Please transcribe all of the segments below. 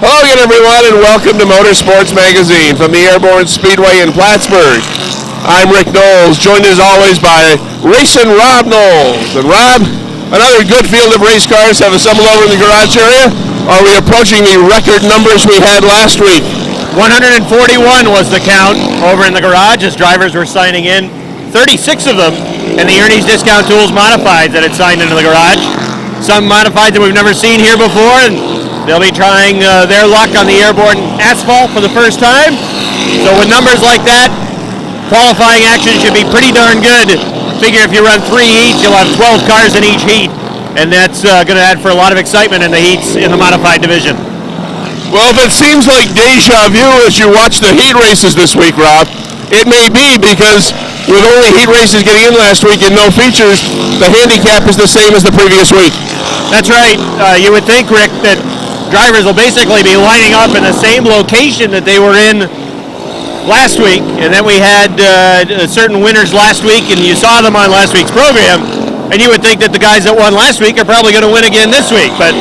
Hello again, everyone, and welcome to Motorsports Magazine from the Airborne Speedway in Plattsburgh. I'm Rick Knowles, joined as always by Racing Rob Knowles. And Rob, another good field of race cars have assembled over in the garage area. Are we approaching the record numbers we had last week? 141 was the count over in the garage as drivers were signing in. 36 of them in the Ernie's Discount Tools Modifieds that had signed into the garage. Some modifieds that we've never seen here before, and they'll be trying their luck on the Airborne asphalt for the first time. So with numbers like that, qualifying action should be pretty darn good. Figure if you run 3 heats, you'll have 12 cars in each heat, and that's going to add for a lot of excitement in the heats in the modified division. Well, if it seems like deja vu as you watch the heat races this week, Rob, it may be because with only heat races getting in last week and no features, the handicap is the same as the previous week. That's right. You would think, Rick, that drivers will basically be lining up in the same location that they were in last week, and then we had certain winners last week, and you saw them on last week's program, and you would think that the guys that won last week are probably going to win again this week, but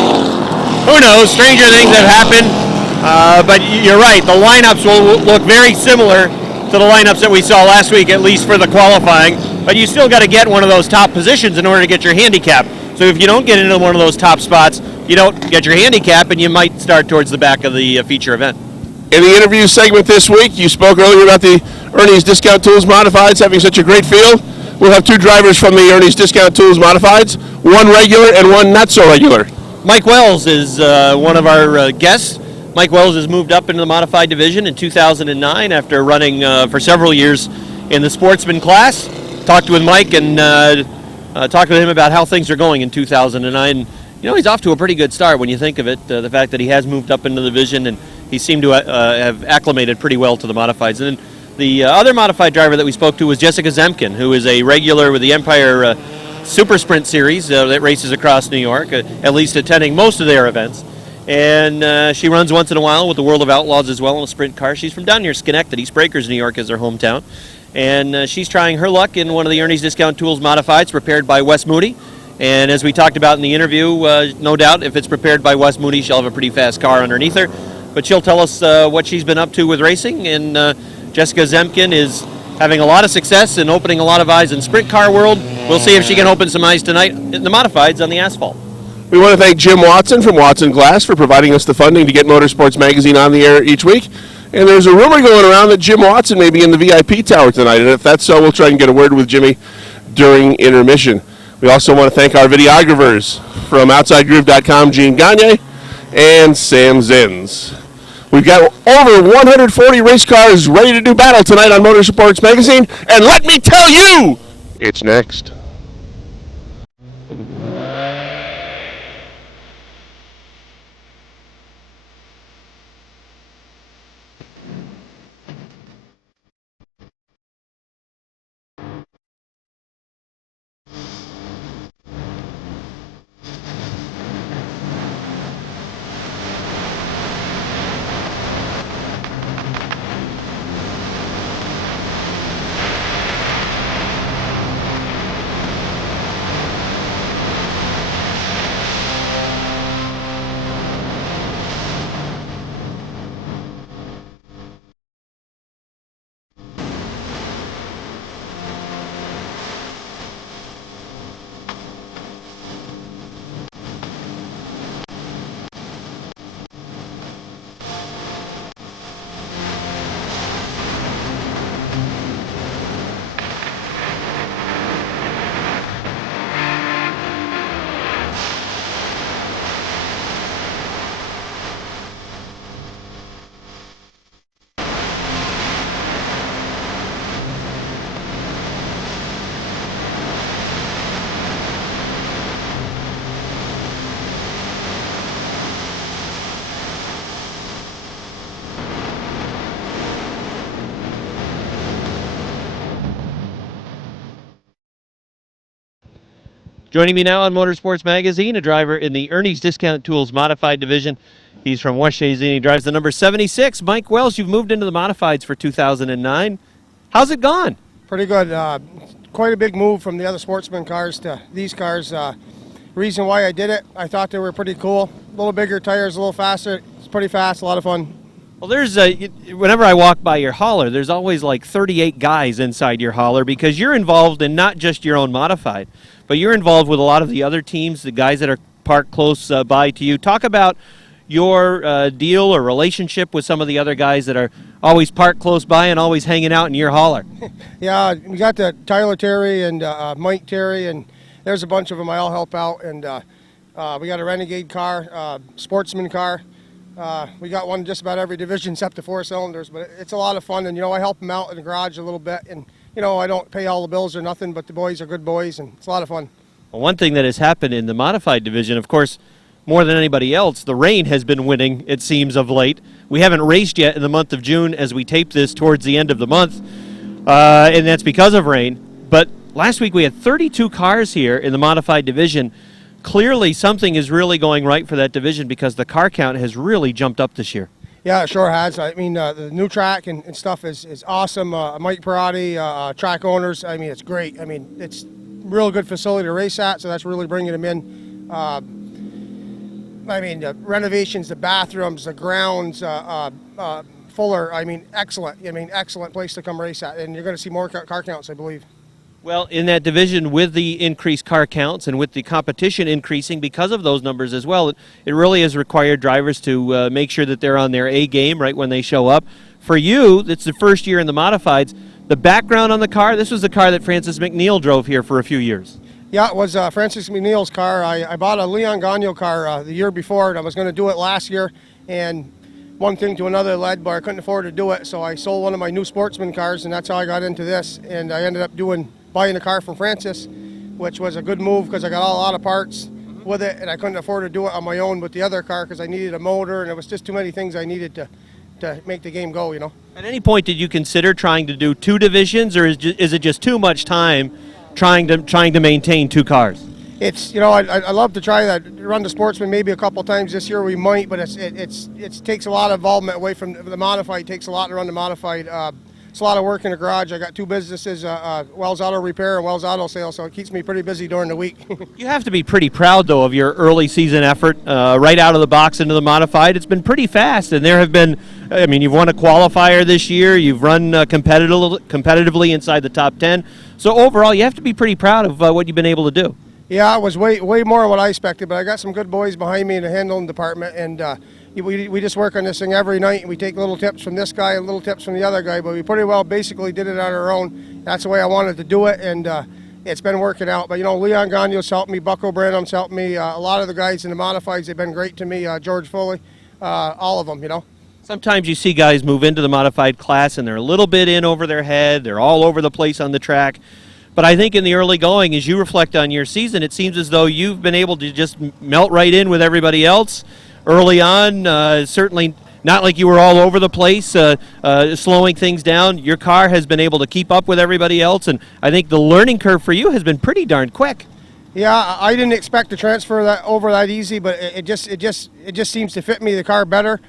who knows? Stranger things have happened. But you're right, the lineups will look very similar to the lineups that we saw last week, at least for the qualifying, but you still got to get one of those top positions in order to get your handicap. So if you don't get into one of those top spots, you don't get your handicap, and you might start towards the back of the feature event. In the interview segment this week, you spoke earlier about the Ernie's Discount Tools Modifieds having such a great field. We'll have 2 drivers from the Ernie's Discount Tools Modifieds, one regular and one not so regular. Mike Wells is one of our guests. Mike Wells has moved up into the modified division in 2009 after running for several years in the Sportsman class. Talked with Mike and talked with him about how things are going in 2009. You know, he's off to a pretty good start when you think of it, the fact that he has moved up into the division and he seemed to have acclimated pretty well to the modifieds. And then the other modified driver that we spoke to was Jessica Zinkin, who is a regular with the Empire Super Sprint Series that races across New York, at least attending most of their events. And she runs once in a while with the World of Outlaws as well in a sprint car. She's from down near Schenectady. Breakers, New York is her hometown. And she's trying her luck in one of the Ernie's Discount Tools Modifieds prepared by Wes Moody. And as we talked about in the interview, no doubt if it's prepared by Wes Moody, she'll have a pretty fast car underneath her. But she'll tell us what she's been up to with racing. And Jessica Zinkin is having a lot of success and opening a lot of eyes in sprint car world. We'll see if she can open some eyes tonight in the modifieds on the asphalt. We want to thank Jim Watson from Watson Glass for providing us the funding to get Motorsports Magazine on the air each week. And there's a rumor going around that Jim Watson may be in the VIP tower tonight. And if that's so, we'll try and get a word with Jimmy during intermission. We also want to thank our videographers from OutsideGroove.com, Gene Gagne and Sam Zins. We've got over 140 race cars ready to do battle tonight on Motorsports Magazine. And let me tell you, it's next. Joining me now on Motorsports Magazine, a driver in the Ernie's Discount Tools Modified Division. He's from West Shazy. He drives the number 76. Mike Wells, you've moved into the Modifieds for 2009. How's it gone? Pretty good. Quite a big move from the other Sportsman cars to these cars. Reason why I did it, I thought they were pretty cool. little bigger tires, a little faster. It's pretty fast, a lot of fun. Well, there's whenever I walk by your hauler, there's always like 38 guys inside your hauler because you're involved in not just your own modified, but you're involved with a lot of the other teams, the guys that are parked close by to you. Talk about your deal or relationship with some of the other guys that are always parked close by and always hanging out in your hauler. Yeah, we got the Tyler Terry and Mike Terry, and there's a bunch of them. I all help out, and we got a Renegade car, Sportsman car. We got one just about every division except the 4 cylinders, but it's a lot of fun, and I help them out in the garage a little bit, and I don't pay all the bills or nothing, but the boys are good boys, and it's a lot of fun. Well, one thing that has happened in the modified division, of course, more than anybody else, the rain has been winning, it seems, of late. We haven't raced yet in the month of June as we tape this towards the end of the month, and that's because of rain. But last week we had 32 cars here in the modified division. Clearly something is really going right for that division because the car count has really jumped up this year. Yeah, it sure has. I mean, the new track and stuff is awesome. Mike Perotti, track owners, I mean, it's great. I mean, it's real good facility to race at, so that's really bringing them in. I mean, the renovations, the bathrooms, the grounds, Fuller, I mean, excellent. I mean, excellent place to come race at, and you're going to see more car counts, I believe. Well, in that division, with the increased car counts and with the competition increasing because of those numbers as well, it really has required drivers to make sure that they're on their A game right when they show up. For you, it's the first year in the modifieds. The background on the car, this was the car that Francis McNeil drove here for a few years. Yeah, it was Francis McNeil's car. I bought a Leon Gagnon car the year before, and I was going to do it last year, and one thing to another led, but I couldn't afford to do it, so I sold one of my new Sportsman cars, and that's how I got into this, and I ended up buying a car from Francis, which was a good move because I got a lot of parts with it, and I couldn't afford to do it on my own with the other car because I needed a motor, and it was just too many things I needed to make the game go, At any point, did you consider trying to do 2 divisions, or is it just too much time trying to maintain 2 cars? It's I love to try that, run the Sportsman maybe a couple times this year. We might, but it takes a lot of involvement away from the modified. It takes a lot to run the modified. It's a lot of work in the garage. I got 2 businesses, Wells Auto Repair and Wells Auto Sales, so it keeps me pretty busy during the week. You have to be pretty proud, though, of your early season effort right out of the box into the modified. It's been pretty fast, and there have been, I mean, you've won a qualifier this year. You've run competitively inside the top 10. So overall, you have to be pretty proud of what you've been able to do. Yeah, it was way more than what I expected, but I got some good boys behind me in the handling department, and we just work on this thing every night, and we take little tips from this guy and little tips from the other guy, but we pretty well basically did it on our own. That's the way I wanted to do it, and it's been working out. But, Leon Gagnon's helped me, Bucko Branham's helped me, a lot of the guys in the modifieds, they've been great to me, George Foley, all of them, Sometimes you see guys move into the modified class, and they're a little bit in over their head. They're all over the place on the track. But I think in the early going, as you reflect on your season, it seems as though you've been able to just melt right in with everybody else early on. Certainly not like you were all over the place, slowing things down. Your car has been able to keep up with everybody else, and I think the learning curve for you has been pretty darn quick. Yeah, I didn't expect to transfer that over that easy, but it just seems to fit me, the car, better.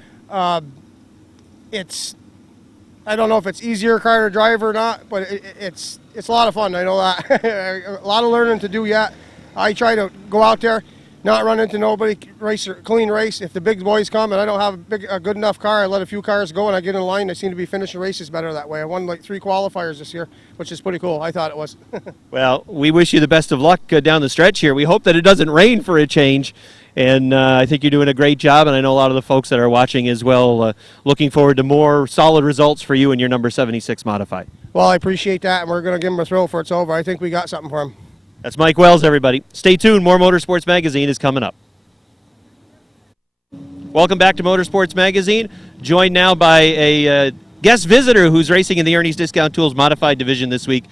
I don't know if it's easier car to drive or not, but it's a lot of fun. I know that. A lot of learning to do yet. I try to go out there, not run into nobody, race a clean race. If the big boys come and I don't have a good enough car, I let a few cars go and I get in line. I seem to be finishing races better that way. I won like 3 qualifiers this year, which is pretty cool. I thought it was. Well, we wish you the best of luck down the stretch here. We hope that it doesn't rain for a change. And I think you're doing a great job, and I know a lot of the folks that are watching as well looking forward to more solid results for you in your number 76 modified. Well, I appreciate that, and we're going to give him a thrill before it's over. I think we got something for him. That's Mike Wells, everybody. Stay tuned. More Motorsports Magazine is coming up. Welcome back to Motorsports Magazine. Joined now by a guest visitor who's racing in the Ernie's Discount Tools Modified Division this week.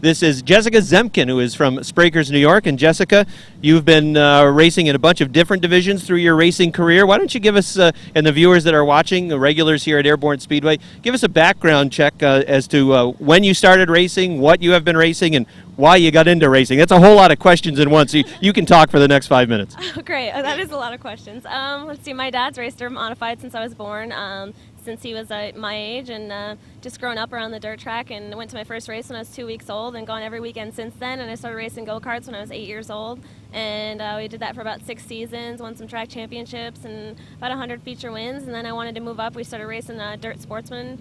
This is Jessica Zinkin, who is from Sprakers, New York. And Jessica, you've been racing in a bunch of different divisions through your racing career. Why don't you give us, and the viewers that are watching, the regulars here at Airborne Speedway, give us a background check as to when you started racing, what you have been racing, and why you got into racing. That's a whole lot of questions in one, so you can talk for the next 5 minutes. Oh, great. That is a lot of questions. Let's see. My dad's raced dirt modified since I was born. Since he was my age, and just grown up around the dirt track, and went to my first race when I was 2 weeks old and gone every weekend since then. And I started racing go-karts when I was 8 years old, And we did that for about 6 seasons, won some track championships and about 100 feature wins. And then I wanted to move up. We started racing dirt Sportsman.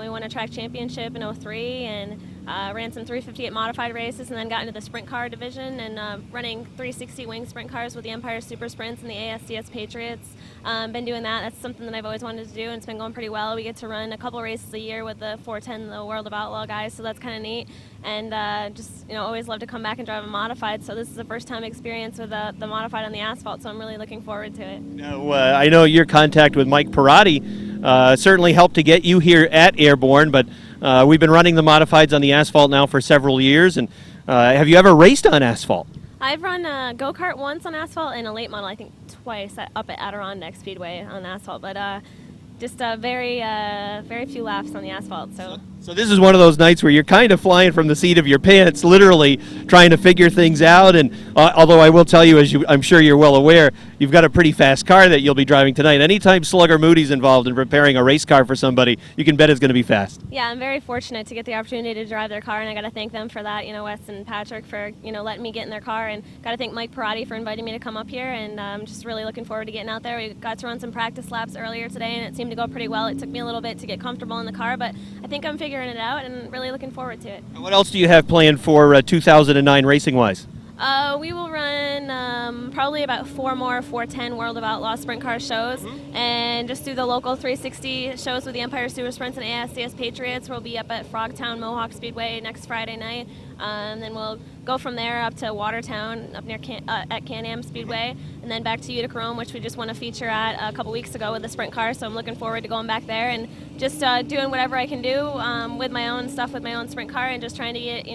We won a track championship in 03 and ran some 358 modified races, and then got into the sprint car division and running 360 wing sprint cars with the Empire Super Sprints and the ASCS Patriots. Been doing that. That's something that I've always wanted to do, and it's been going pretty well. We get to run a couple races a year with the 410, the World of Outlaw guys, so that's kind of neat. And just always love to come back and drive a modified. So this is the first time experience with the modified on the asphalt. So I'm really looking forward to it. Now, I know your contact with Mike Perotti certainly helped to get you here at Airborne, but we've been running the modifieds on the asphalt now for several years. And have you ever raced on asphalt? I've run a go-kart once on asphalt and a late model, I think twice, up at Adirondack Speedway on asphalt. But just very few laps on the asphalt. So this is one of those nights where you're kind of flying from the seat of your pants, literally trying to figure things out. And although I will tell you, I'm sure you're well aware, you've got a pretty fast car that you'll be driving tonight. Anytime Slugger Moody's involved in preparing a race car for somebody, you can bet it's going to be fast. Yeah, I'm very fortunate to get the opportunity to drive their car, and I got to thank them for that. Wes and Patrick for letting me get in their car, and got to thank Mike Perotti for inviting me to come up here. And I'm just really looking forward to getting out there. We got to run some practice laps earlier today, and it seemed to go pretty well. It took me a little bit to get comfortable in the car, but I think I'm figuring it out, and really looking forward to it. What else do you have planned for 2009 racing-wise? We will run probably about 4 more 410 World of Outlaw sprint car shows, and just do the local 360 shows with the Empire Super Sprints and ASCS Patriots. We'll be up at Frogtown Mohawk Speedway next Friday night, and then we'll go from there up to Watertown up near at Can-Am Speedway, and then back to Utica Rome, which we just won a feature at a couple weeks ago with the sprint car. So I'm looking forward to going back there and just doing whatever I can do with my own stuff with my own sprint car, and just trying to get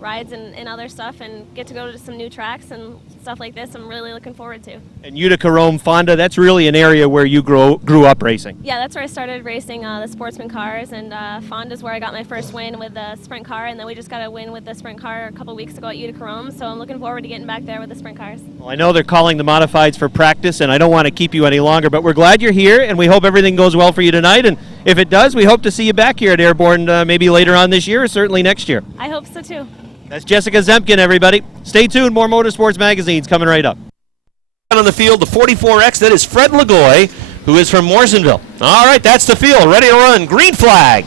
rides and other stuff, and get to go to some new tracks and stuff like this. I'm really looking forward to. And Utica Rome, Fonda, that's really an area where you grew up racing. Yeah, that's where I started racing the Sportsman cars, and Fonda's where I got my first win with the sprint car, and then we just got a win with the sprint car a couple weeks ago at Utica Rome, so I'm looking forward to getting back there with the sprint cars. Well, I know they're calling the modifieds for practice, and I don't want to keep you any longer, but we're glad you're here, and we hope everything goes well for you tonight, and if it does, we hope to see you back here at Airborne maybe later on this year or certainly next year. I hope so too. That's Jessica Zinkin, everybody. Stay tuned, more Motorsports Magazine's coming right up. On the field, the 44X, that is Fred Lagoy, who is from Morrisonville. All right, that's the field, ready to run, green flag.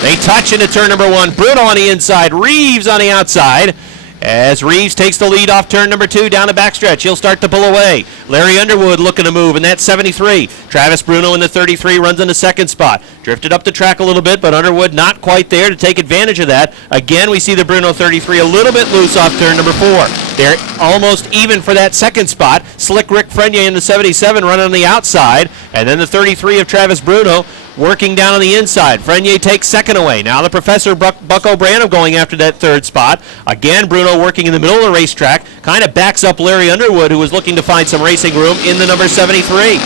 They touch into turn number 1, Bruno on the inside, Reeves on the outside, as Reeves takes the lead off turn number 2 down the backstretch. He'll start to pull away. Larry Underwood looking to move, and that's 73. Travis Bruno in the 33 runs in the second spot. Drifted up the track a little bit, but Underwood not quite there to take advantage of that. Again, we see the Bruno 33 a little bit loose off turn number 4. They're almost even for that second spot. Slick Rick Frenier in the 77 running on the outside, and then the 33 of Travis Bruno working down on the inside. Frenier takes second away. Now the Professor Bucko Branham going after that third spot. Again, Bruno working in the middle of the racetrack. Kind of backs up Larry Underwood, who was looking to find some racing room in the number 73.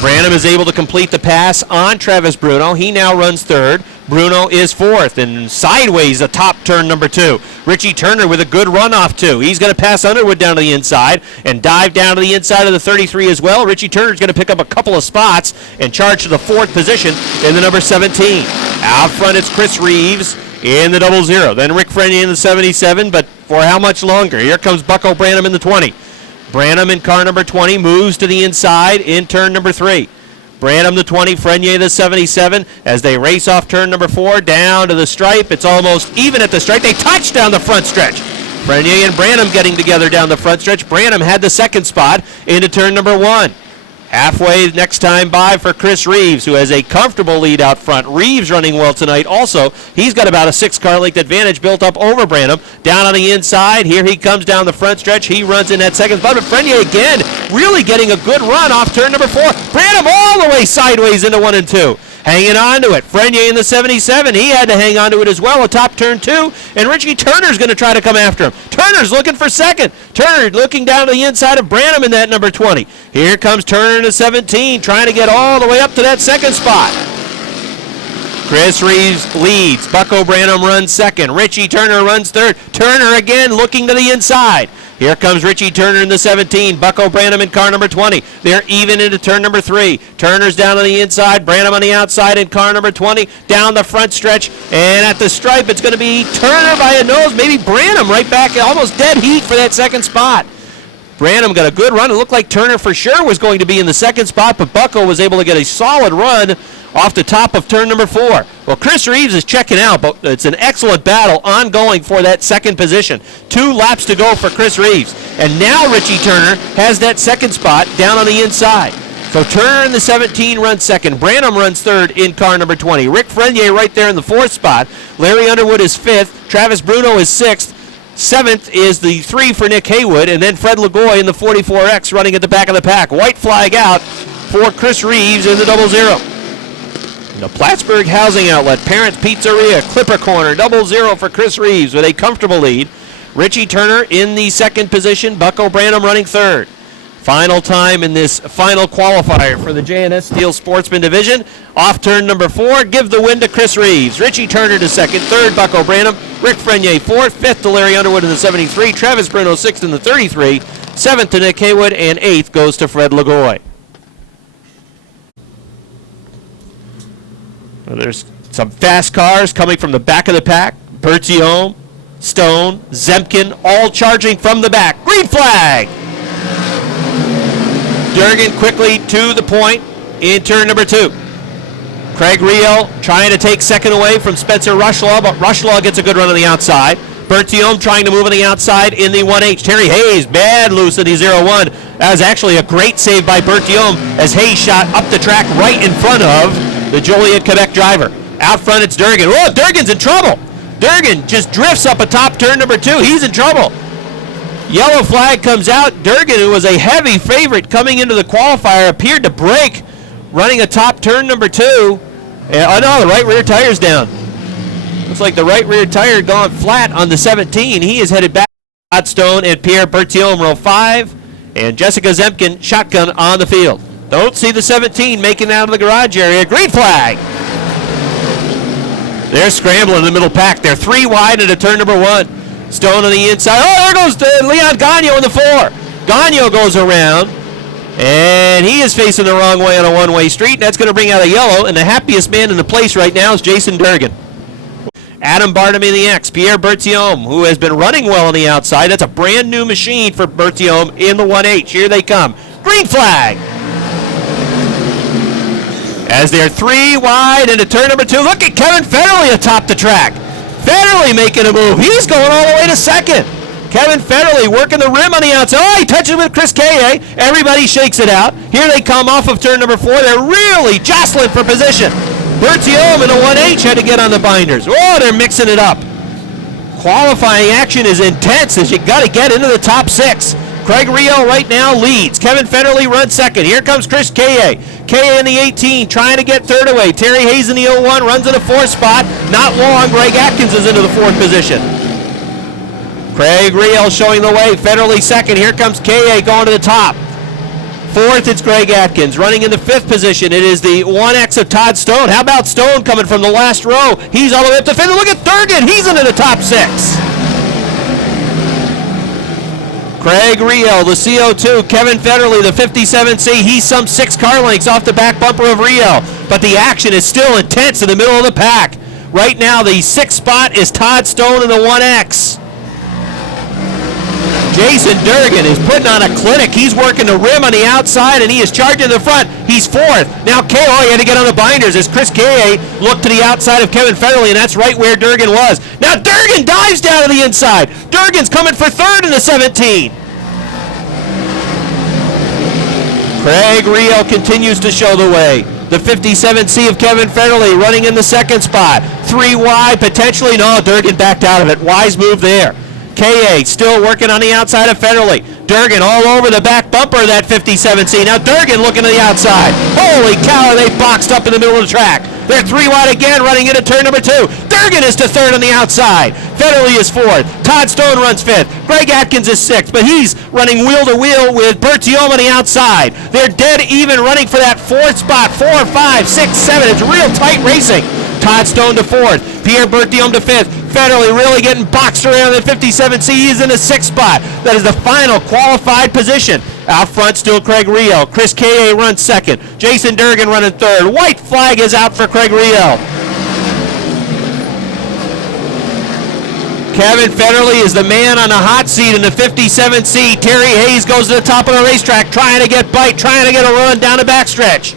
Branham is able to complete the pass on Travis Bruno. He now runs third. Bruno is fourth, and sideways atop turn number 2. Richie Turner with a good run off too. He's going to pass Underwood down to the inside and dive down to the inside of the 33 as well. Richie Turner's going to pick up a couple of spots and charge to the 4th position in the number 17. Out front it's Chris Reeves in the 00. Then Rick Frenier in the 77, but for how much longer? Here comes Bucko Branham in the 20. Branham in car number 20 moves to the inside in turn number 3. Branham the 20, Frenier the 77, as they race off turn number 4 down to the stripe. It's almost even at the stripe. They touch down the front stretch. Frenier and Branham getting together down the front stretch. Branham had the second spot into turn number 1. Halfway next time by for Chris Reeves, who has a comfortable lead out front. Reeves running well tonight also. He's got about a 6-car length advantage built up over Branham. Down on the inside, here he comes down the front stretch. He runs in that second spot, but Frenier again really getting a good run off turn number 4. Branham all the way sideways into 1 and 2. Hanging on to it. Frenier in the 77. He had to hang on to it as well atop turn 2. And Richie Turner's going to try to come after him. Turner's looking for second. Turner looking down to the inside of Branham in that number 20. Here comes Turner in the 17, trying to get all the way up to that second spot. Chris Reeves leads. Bucko Branham runs second. Richie Turner runs third. Turner again looking to the inside. Here comes Richie Turner in the 17. Bucko Branham in car number 20. They're even into turn number 3. Turner's down on the inside. Branham on the outside in car number 20. Down the front stretch. And at the stripe, it's going to be Turner by a nose. Maybe Branham right back. Almost dead heat for that second spot. Branham got a good run. It looked like Turner for sure was going to be in the second spot, but Bucko was able to get a solid run off the top of turn number 4. Well, Chris Reeves is checking out, but it's an excellent battle ongoing for that second position. 2 laps to go for Chris Reeves. And now Richie Turner has that second spot down on the inside. So Turner in the 17 runs second. Branham runs third in car number 20. Rick Frenier right there in the 4th spot. Larry Underwood is 5th. Travis Bruno is 6th. 7th is the 3 for Nick Haywood, and then Fred Lagoy in the 44X running at the back of the pack. White flag out for Chris Reeves in the 00. The Plattsburgh Housing Outlet, Parents Pizzeria, Clipper Corner, 00 for Chris Reeves with a comfortable lead. Richie Turner in the second position, Bucko Branham running third. Final time in this final qualifier for the J&S Steel Sportsman Division. Off turn number 4, give the win to Chris Reeves. Richie Turner to second, third Bucko Branham, Rick Frenier 4th, 5th to Larry Underwood in the 73, Travis Bruno 6th in the 33, 7th to Nick Haywood, and 8th goes to Fred Lagoy. Well, there's some fast cars coming from the back of the pack. Bertiom, Stone, Zemkin, all charging from the back. Green flag! Durgan quickly to the point in turn number 2. Craig Rio trying to take second away from Spencer Rushlaw, but Rushlaw gets a good run on the outside. Bertiom trying to move on the outside in the 1H. Terry Hayes, bad loose in the 0-1. That was actually a great save by Bertiom as Hayes shot up the track right in front of the Joliet Quebec driver. Out front, it's Durgan. Oh, Durgan's in trouble. Durgan just drifts up atop turn number 2. He's in trouble. Yellow flag comes out. Durgan, who was a heavy favorite coming into the qualifier, appeared to break running atop turn number 2. Oh, no, the right rear tire's down. Looks like the right rear tire gone flat on the 17. He is headed back. Todd Stone and Pierre Bertiom row 5. And Jessica Zinkin shotgun on the field. Don't see the 17 making it out of the garage area. Green flag. They're scrambling in the middle pack. They're 3 wide into turn number 1. Stone on the inside. Oh, there goes Leon Gagnon in the 4. Gagnon goes around, and he is facing the wrong way on a one-way street, and that's going to bring out a yellow, and the happiest man in the place right now is Jason Durgan. Adam Barnum in the X. Pierre Bertiom, who has been running well on the outside. That's a brand new machine for Bertiom in the 1H. Here they come. Green flag. As they're 3 wide into turn number 2. Look at Kevin Federley atop the track. Federley making a move. He's going all the way to second. Kevin Federley working the rim on the outside. Oh, he touches with Chris Kaye. Everybody shakes it out. Here they come off of turn number 4. They're really jostling for position. Bertiom in the 1H had to get on the binders. Oh, they're mixing it up. Qualifying action is intense as you got to get into the top 6. Craig Rio right now leads. Kevin Federley runs second. Here comes Chris Kaye. Kaye in the 18 trying to get third away. Terry Hayes in the 01 runs in the 4th spot. Not long. Greg Atkins is into the 4th position. Craig Rio showing the way. Federley second. Here comes Kaye going to the top. 4th, it's Greg Atkins. Running in the 5th position, it is the 1X of Todd Stone. How about Stone coming from the last row? He's all the way up to 5th. Look at Durgan. He's into the top 6. Craig Rio, the CO2. Kevin Federley, the 57C. He's some 6 car lengths off the back bumper of Rio. But the action is still intense in the middle of the pack. Right now, the 6th spot is Todd Stone in the 1X. Jason Durgan is putting on a clinic. He's working the rim on the outside, and he is charging the front. He's 4th. Now Kaye, he had to get on the binders as Chris Kaye looked to the outside of Kevin Federley, and that's right where Durgan was. Now Durgan dives down to the inside. Durgan's coming for 3rd in the 17. Craig Rio continues to show the way. The 57C of Kevin Federley running in the 2nd spot. 3 wide, potentially. No, Durgan backed out of it. Wise move there. Kaye still working on the outside of Federley. Durgan all over the back bumper of that 57C. Now Durgan looking to the outside. Holy cow, they boxed up in the middle of the track. They're 3 wide again, running into turn number 2. Durgan is to 3rd on the outside. Federley is 4th. Todd Stone runs 5th. Greg Atkins is 6th, but he's running wheel to wheel with Bertiom on the outside. They're dead even running for that 4th spot. 4, 5, 6, 7. It's real tight racing. Todd Stone to 4th. Pierre Bertiom to 5th. Federle really getting boxed around the 57C. He's in the 6th spot. That is the final qualified position. Out front still Craig Riel. Chris K.A. runs 2nd. Jason Durgan running 3rd. White flag is out for Craig Riel. Kevin Federle is the man on the hot seat in the 57C. Terry Hayes goes to the top of the racetrack trying to get bite, trying to get a run down the backstretch.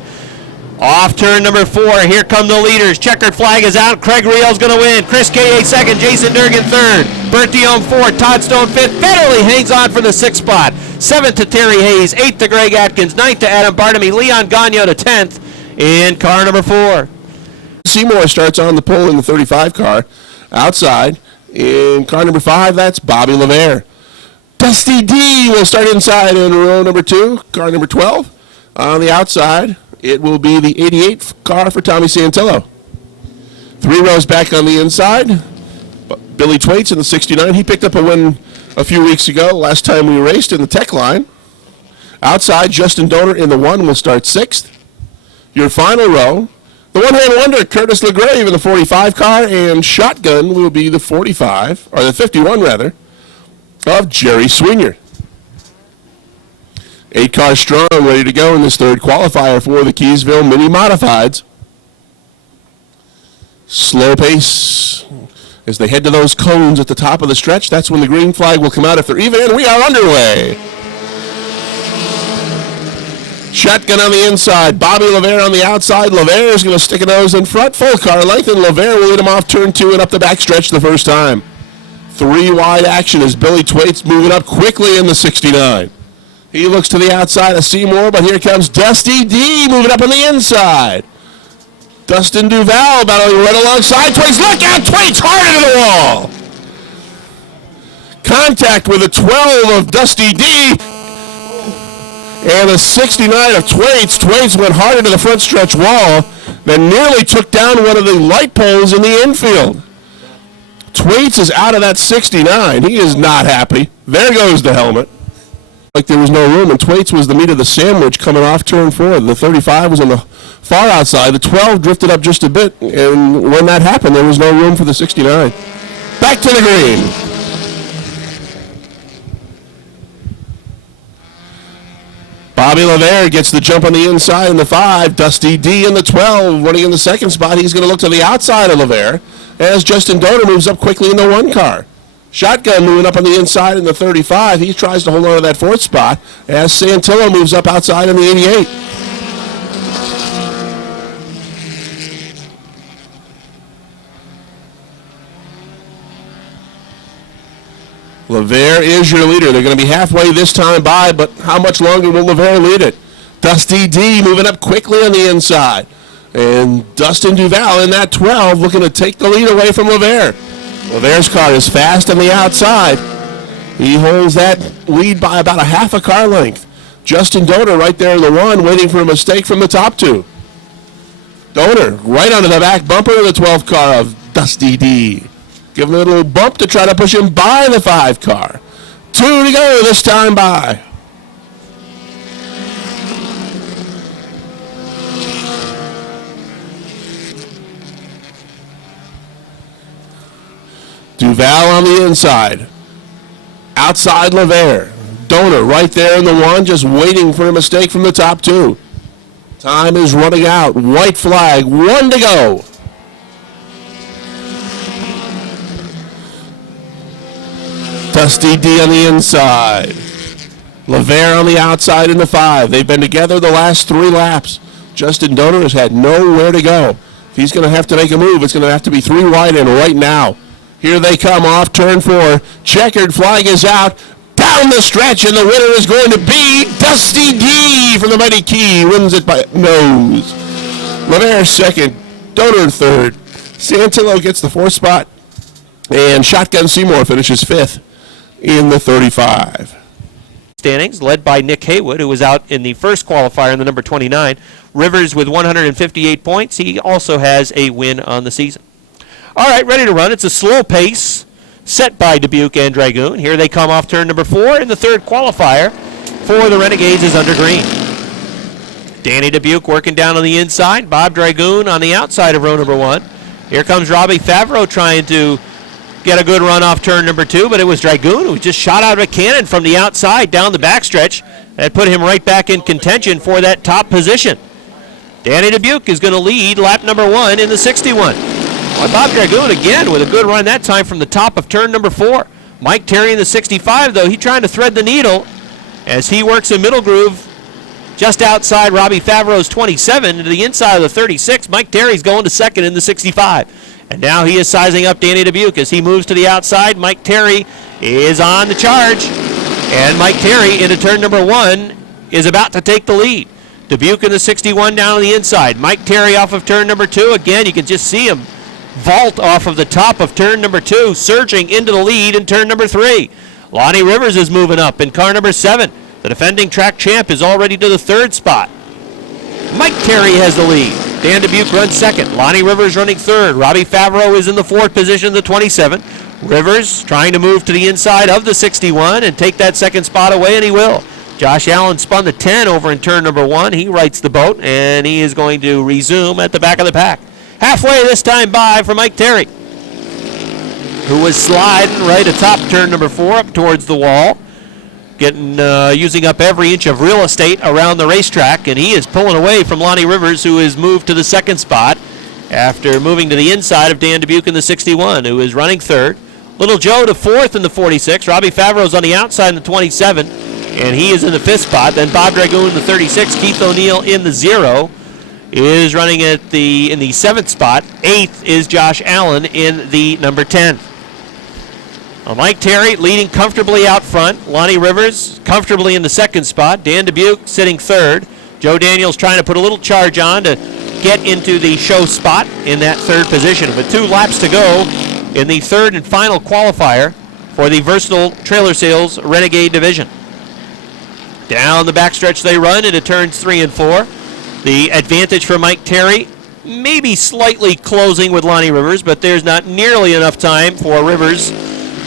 Off turn number 4, here come the leaders. Checkered flag is out. Craig Riel's going to win. Chris K.A. 2nd, Jason Durgan 3rd, Bert Diome 4th, Todd Stone 5th. Federle hangs on for the 6th spot. 7th to Terry Hayes, 8th to Greg Atkins, 9th to Adam Bartamy, Leon Gagnon to 10th in car number 4. Seymour starts on the pole in the 35 car. Outside, in car number 5, that's Bobby LeVere. Dusty D will start inside in row number 2, car number 12. On the outside, it will be the 88 car for Tommy Santillo. 3 rows back on the inside, Billy Twaits in the 69. He picked up a win a few weeks ago, last time we raced in the tech line. Outside, Justin Donor in the 1 will start 6th. Your final row, the one-hand wonder, Curtis LeGrave in the 45 car, and shotgun will be the 45, or the 51 rather, of Jerry Swingard. 8 cars strong, ready to go in this 3rd qualifier for the Keysville Mini Modifieds. Slow pace as they head to those cones at the top of the stretch. That's when the green flag will come out if they're even, and we are underway. Shotgun on the inside, Bobby LeVere on the outside. LeVere is going to stick a nose in front, full car length, and LeVere will lead him off turn 2 and up the backstretch the first time. 3 wide action as Billy Twaits moving up quickly in the 69. He looks to the outside of Seymour, but here comes Dusty D moving up on the inside. Dustin Duval battling right alongside Twaits. Look out, Twaits hard into the wall. Contact with a 12 of Dusty D and a 69 of Twaits. Twaits went hard into the front stretch wall, then nearly took down one of the light poles in the infield. Twaits is out of that 69. He is not happy. There goes the helmet. Like there was no room, and Twaits was the meat of the sandwich coming off turn 4. The 35 was on the far outside. The 12 drifted up just a bit, and when that happened, there was no room for the 69. Back to the green. Bobby LeVere gets the jump on the inside in the 5. Dusty D in the 12, running in the 2nd spot. He's going to look to the outside of LeVere as Justin Donor moves up quickly in the 1 car. Shotgun moving up on the inside in the 35. He tries to hold on to that 4th spot as Santillo moves up outside in the 88. LeVere is your leader. They're going to be halfway this time by, but how much longer will LeVere lead it? Dusty D moving up quickly on the inside. And Dustin Duval in that 12 looking to take the lead away from LeVere. LeVere's car is fast on the outside. He holds that lead by about a half a car length. Justin Donor right there in the 1 waiting for a mistake from the top 2. Donor right onto the back bumper of the 12th car of Dusty D. Give him a little bump to try to push him by the 5 car. 2 to go this time by. Duval on the inside. Outside LeVere. Donor right there in the 1, just waiting for a mistake from the top 2. Time is running out. White flag, 1 to go. Dusty D on the inside. LeVere on the outside in the 5. They've been together the last 3 laps. Justin Donor has had nowhere to go. If he's going to have to make a move, it's going to have to be 3 wide and right now. Here they come off turn 4. Checkered flag is out. Down the stretch, and the winner is going to be Dusty D from the Mighty Key. Wins it by nose. LeVere 2nd. Donor 3rd. Santillo gets the 4th spot. And Shotgun Seymour finishes 5th in the 35. Standings led by Nick Haywood, who was out in the first qualifier in the number 29. Rivers with 158 points. He also has a win on the season. All right, ready to run. It's a slow pace set by Dubuque and Dragoon. Here they come off turn number 4 in the 3rd qualifier for the Renegades is under green. Danny Dubuque working down on the inside. Bob Dragoon on the outside of row number 1. Here comes Robbie Favreau trying to get a good run off turn number 2, but it was Dragoon who just shot out of a cannon from the outside down the backstretch. That put him right back in contention for that top position. Danny Dubuque is going to lead lap number 1 in the 61. Well, Bob Dragoon again with a good run that time from the top of turn number 4. Mike Terry in the 65, though, he's trying to thread the needle as he works a middle groove just outside Robbie Favreau's 27 to the inside of the 36. Mike Terry's going to second in the 65. And now he is sizing up Danny Dubuque as he moves to the outside. Mike Terry is on the charge. And Mike Terry into turn number 1 is about to take the lead. Dubuque in the 61 down on the inside. Mike Terry off of turn number 2. Again, you can just see him vault off of the top of turn number 2, surging into the lead in turn number 3. Lonnie Rivers is moving up in car number 7. The defending track champ is already to the 3rd spot. Mike Terry has the lead. Dan Dubuque runs 2nd. Lonnie Rivers running 3rd. Robbie Favreau is in the 4th position, the 27. Rivers trying to move to the inside of the 61 and take that 2nd spot away, and he will. Josh Allen spun the 10 over in turn number 1. He rights the boat, and he is going to resume at the back of the pack. Halfway this time by for Mike Terry, who was sliding right atop turn number 4 up towards the wall, using up every inch of real estate around the racetrack, and he is pulling away from Lonnie Rivers, who has moved to the 2nd spot after moving to the inside of Dan Dubuque in the 61, who is running 3rd. Little Joe to 4th in the 46. Robbie Favreau's on the outside in the 27, and he is in the 5th spot. Then Bob Dragoon in the 36. Keith O'Neill in the 0 is running in the 7th spot. 8th is Josh Allen in the number 10. Mike Terry leading comfortably out front. Lonnie Rivers comfortably in the 2nd spot. Dan Dubuque sitting 3rd. Joe Daniels trying to put a little charge on to get into the show spot in that 3rd position. With 2 laps to go in the 3rd and final qualifier for the Versatile Trailer Sales Renegade division. Down the backstretch they run into turns 3 and 4. The advantage for Mike Terry, maybe slightly closing with Lonnie Rivers, but there's not nearly enough time for Rivers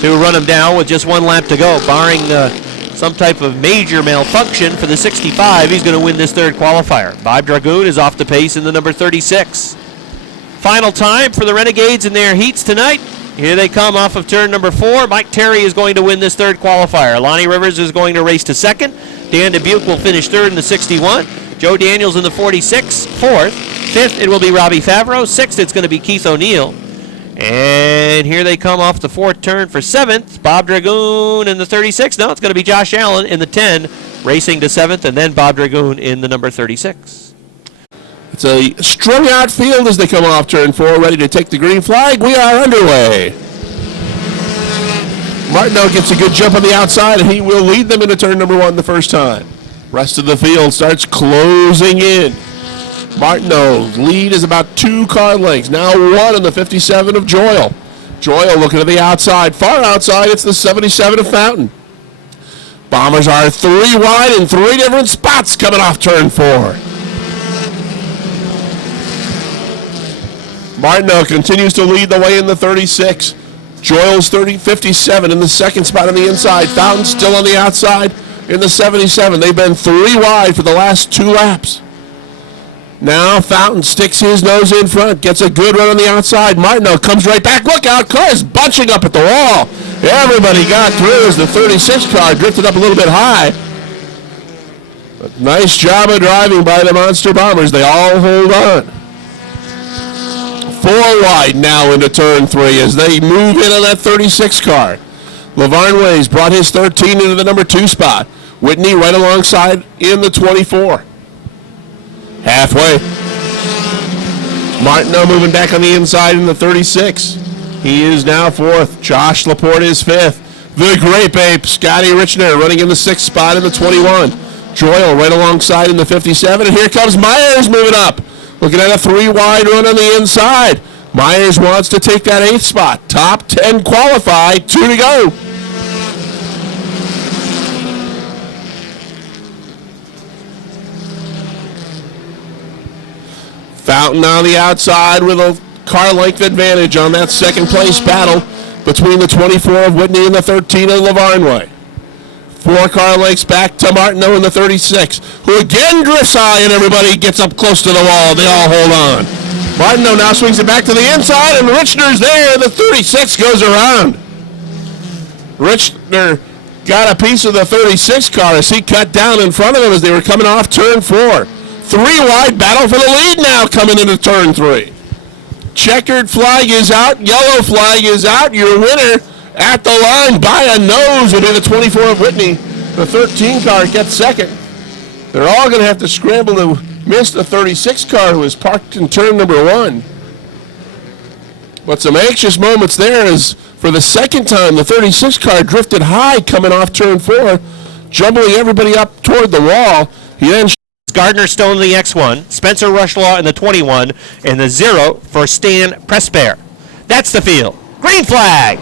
to run him down with just 1 lap to go. Barring some type of major malfunction for the 65, he's going to win this 3rd qualifier. Bob Dragoon is off the pace in the number 36. Final time for the Renegades in their heats tonight. Here they come off of turn number 4. Mike Terry is going to win this 3rd qualifier. Lonnie Rivers is going to race to 2nd. Dan Dubuque will finish 3rd in the 61. Joe Daniels in the 46, 4th. 5th, it will be Robbie Favreau. 6th, it's going to be Keith O'Neill. And here they come off the 4th turn for 7th. Bob Dragoon in the 36. No, it's going to be Josh Allen in the 10, racing to 7th, and then Bob Dragoon in the number 36. It's a strung out field as they come off turn 4, ready to take the green flag. We are underway. Martineau gets a good jump on the outside, and he will lead them into turn number 1 the first time. Rest of the field starts closing in. Martineau's lead is about 2 car lengths. Now 1 in the 57 of Joyle. Joyle looking to the outside. Far outside, it's the 77 of Fountain. Bombers are 3 wide in 3 different spots coming off turn 4. Martineau continues to lead the way in the 36. Joyle's 57 in the 2nd spot on the inside. Fountain still on the outside in the 77. They've been 3 wide for the last 2 laps. Now Fountain sticks his nose in front, gets a good run on the outside. Martineau comes right back. Look out, cars bunching up at the wall. Everybody got through as the 36 car drifted up a little bit high. But nice job of driving by the Monster Bombers. They all hold on. 4 wide now into turn 3 as they move in on that 36 car. LaVarn Ways brought his 13 into the number 2 spot. Whitney right alongside in the 24. Halfway. Martineau moving back on the inside in the 36. He is now 4th. Josh Laporte is 5th. The Grape Ape, Scotty Richner, running in the 6th spot in the 21. Joyle right alongside in the 57. And here comes Myers moving up. Looking at a 3 wide run on the inside. Myers wants to take that 8th spot. Top 10 qualified. 2 to go. Fountain on the outside with a car length advantage on that 2nd place battle between the 24 of Whitney and the 13 of LaVarn Way. 4 car lengths back to Martineau in the 36, who again drifts high and everybody gets up close to the wall. They all hold on. Martineau now swings it back to the inside, and Richner's there. The 36 goes around. Richner got a piece of the 36 car as he cut down in front of him as they were coming off turn 4. 3 wide battle for the lead now coming into turn 3. Checkered flag is out. Yellow flag is out. Your winner at the line by a nose will be the 24 of Whitney. The 13 car gets second. They're all going to have to scramble to miss the 36 car who is parked in turn number 1. But some anxious moments there as for the second time the 36 car drifted high coming off turn 4, jumbling everybody up toward the wall. He then Gardner Stone in the X1, Spencer Rushlaw in the 21, and the 0 for Stan Presbear. That's the field. Green flag!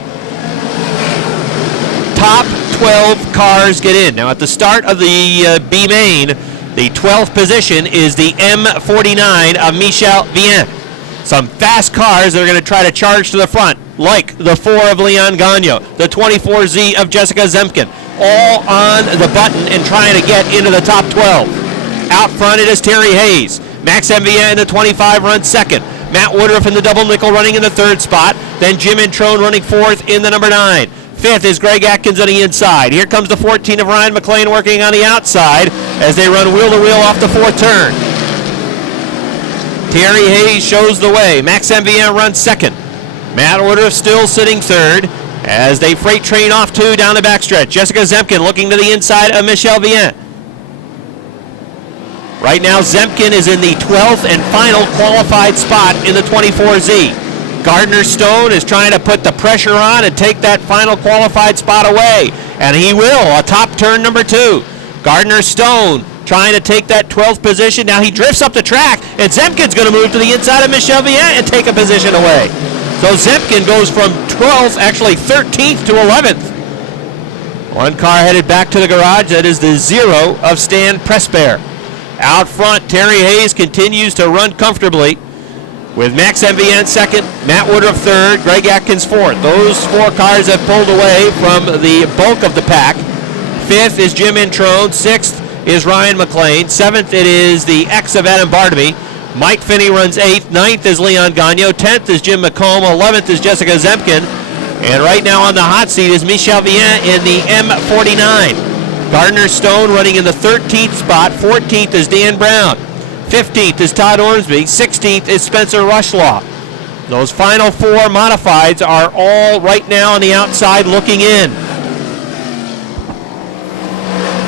Top 12 cars get in. Now at the start of the B main, the 12th position is the M49 of Michel Vien. Some fast cars that are going to try to charge to the front, like the 4 of Leon Gagnon, the 24Z of Jessica Zinkin, all on the button and trying to get into the top 12. Out front it is Terry Hayes. Max MVA in the 25 runs second. Matt Woodruff in the double nickel running in the 3rd spot. Then Jim Introne running 4th in the number 9. 5th is Greg Atkins on the inside. Here comes the 14 of Ryan McLean working on the outside as they run wheel to wheel off the 4th turn. Terry Hayes shows the way. Max MVA runs second. Matt Woodruff still sitting 3rd as they freight train off 2 down the backstretch. Jessica Zemkin looking to the inside of Michel Vien. Right now, Zemkin is in the 12th and final qualified spot in the 24Z. Gardner Stone is trying to put the pressure on and take that final qualified spot away. And he will, atop turn number 2. Gardner Stone trying to take that 12th position. Now he drifts up the track, and Zemkin's going to move to the inside of Michel Vien and take a position away. So Zemkin goes from 12th, actually 13th to 11th. One car headed back to the garage. That is the 0 of Stan Presbear. Out front, Terry Hayes continues to run comfortably with Max MVN second, Matt Woodruff third, Greg Atkins fourth. Those 4 cars have pulled away from the bulk of the pack. 5th is Jim Introne. 6th is Ryan McLean. 7th it is the X of Adam Barnaby. Mike Finney runs 8th. 9th is Leon Gagnon. 10th is Jim McComb. 11th is Jessica Zemkin. And right now on the hot seat is Michel Vien in the M49. Gardner Stone running in the 13th spot. 14th is Dan Brown. 15th is Todd Ormsby. 16th is Spencer Rushlaw. Those final 4 modifieds are all right now on the outside looking in.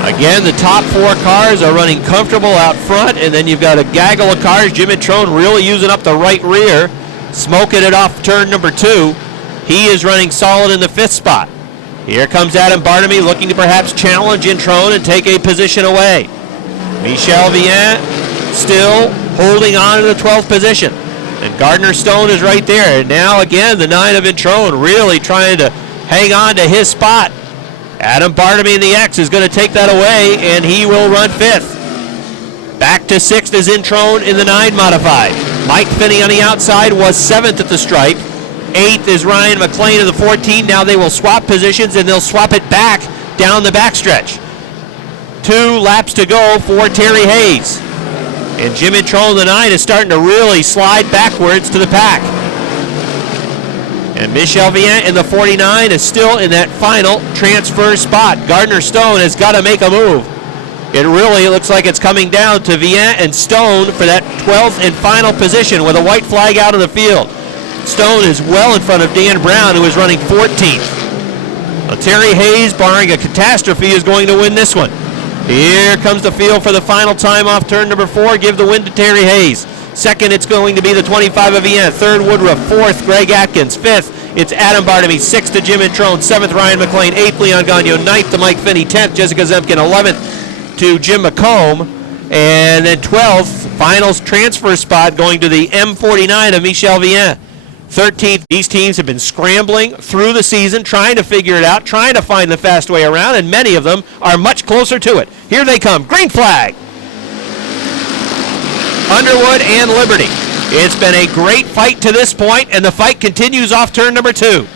Again, the top 4 cars are running comfortable out front, and then you've got a gaggle of cars. Jim Introne really using up the right rear, smoking it off turn number 2. He is running solid in the 5th spot. Here comes Adam Barnaby looking to perhaps challenge Introne and take a position away. Michel Vien still holding on to the 12th position. And Gardner Stone is right there. And now again, the 9 of Introne really trying to hang on to his spot. Adam Barnaby in the X is going to take that away, and he will run 5th. Back to 6th is Introne in the 9 modified. Mike Finney on the outside was 7th at the stripe. 8th is Ryan McLean in the 14. Now they will swap positions, and they'll swap it back down the backstretch. 2 laps to go for Terry Hayes. And Jim Introne, the 9, is starting to really slide backwards to the pack. And Michel Vien in the 49 is still in that final transfer spot. Gardner Stone has got to make a move. It really looks like it's coming down to Vien and Stone for that 12th and final position with a white flag out of the field. Stone is well in front of Dan Brown, who is running 14th. Now, Terry Hayes, barring a catastrophe, is going to win this one. Here comes the field for the final time off turn number 4. Give the win to Terry Hayes. 2nd, it's going to be the 25 of Vien. 3rd, Woodruff. 4th, Greg Atkins. 5th, it's Adam Barnaby. 6th to Jim Introne. 7th, Ryan McLean. 8th, Leon Gagnon. 9th to Mike Finney. 10th, Jessica Zemkin. 11th to Jim McComb. And then 12th, finals transfer spot going to the M49 of Michel Vien. 13th, these teams have been scrambling through the season, trying to figure it out, trying to find the fast way around, and many of them are much closer to it. Here they come. Green flag. Underwood and Liberty. It's been a great fight to this point, and the fight continues off turn number 2.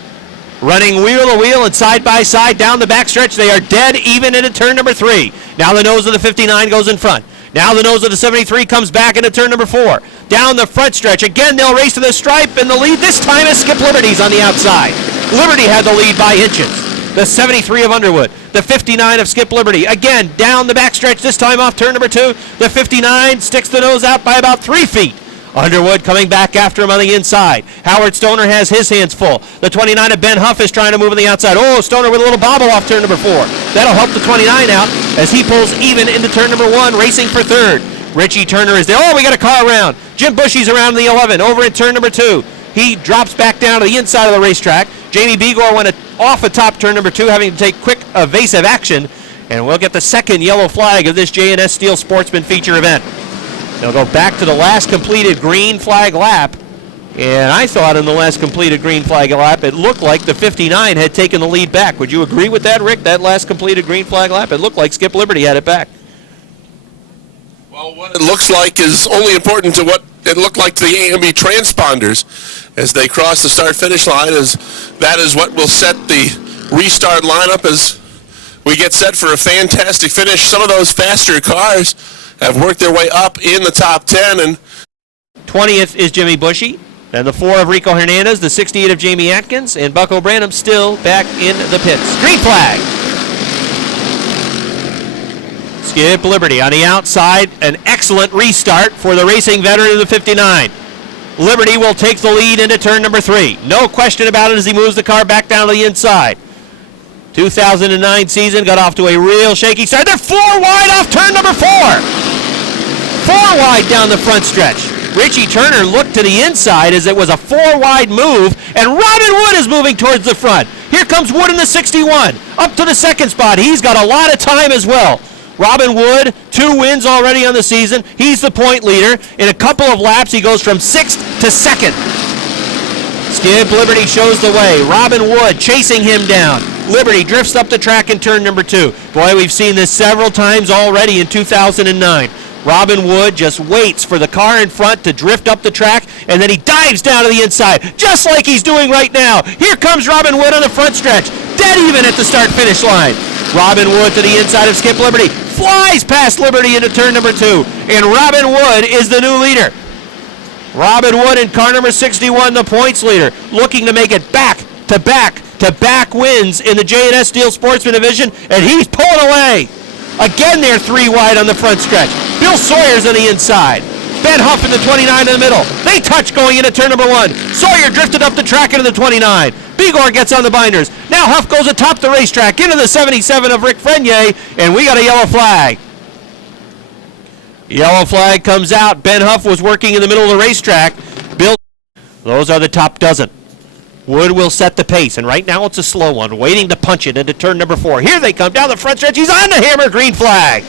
Running wheel to wheel and side by side down the backstretch. They are dead even into turn number 3. Now the nose of the 59 goes in front. Now the nose of the 73 comes back into turn number 4. Down the front stretch. Again, they'll race to the stripe, and the lead this time is Skip Liberty's on the outside. Liberty had the lead by inches. The 73 of Underwood. The 59 of Skip Liberty. Again, down the backstretch, this time off turn number 2. The 59 sticks the nose out by about 3 feet. Underwood coming back after him on the inside. Howard Stoner has his hands full. The 29 of Ben Huff is trying to move on the outside. Oh, Stoner with a little bobble off turn number 4. That'll help the 29 out as he pulls even into turn number 1, racing for third. Richie Turner is there. Oh, we got a car around. Jim Bushy's around the 11, over in turn number 2. He drops back down to the inside of the racetrack. Jamie Begor went off atop turn number 2, having to take quick evasive action. And we'll get the second yellow flag of this J&S Steel Sportsman feature event. They'll go back to the last completed green flag lap. And I thought in the last completed green flag lap, it looked like the 59 had taken the lead back. Would you agree with that, Rick? That last completed green flag lap, it looked like Skip Liberty had it back. Well, what it looks like is only important to what it looked like to the AMB transponders as they cross the start-finish line, as that is what will set the restart lineup as we get set for a fantastic finish. Some of those faster cars have worked their way up in the top 10. And 20th is Jimmy Bushy, and the 4 of Rico Hernandez, the 68 of Jamie Atkins, and Bucko Branham still back in the pits. Green flag. Skip Liberty on the outside, an excellent restart for the racing veteran of the 59. Liberty will take the lead into turn number 3. No question about it as he moves the car back down to the inside. 2009 season got off to a real shaky start. They're 4 wide off turn number 4. 4 wide down the front stretch. Richie Turner looked to the inside as it was a 4 wide move, and Robin Wood is moving towards the front. Here comes Wood in the 61, up to the second spot. He's got a lot of time as well. Robin Wood, 2 wins already on the season. He's the point leader. In a couple of laps, he goes from 6th to 2nd. Skip Liberty shows the way. Robin Wood chasing him down. Liberty drifts up the track in turn number 2. Boy, we've seen this several times already in 2009. Robin Wood just waits for the car in front to drift up the track, and then he dives down to the inside, just like he's doing right now. Here comes Robin Wood on the front stretch, dead even at the start-finish line. Robin Wood to the inside of Skip Liberty, flies past Liberty into turn number 2, and Robin Wood is the new leader. Robin Wood in car number 61, the points leader, looking to make it back-to-back wins in the J&S Steel Sportsman division, and he's pulling away. Again, they're 3 wide on the front stretch. Bill Sawyer's on the inside. Ben Huff in the 29 in the middle. They touch going into turn number 1. Sawyer drifted up the track into the 29. Begor gets on the binders. Now Huff goes atop the racetrack into the 77 of Rick Frenier, and we got a yellow flag. Yellow flag comes out. Ben Huff was working in the middle of the racetrack. Those are the top dozen. Wood will set the pace, and right now it's a slow one, waiting to punch it into turn number 4. Here they come down the front stretch. He's on the hammer. Green flag.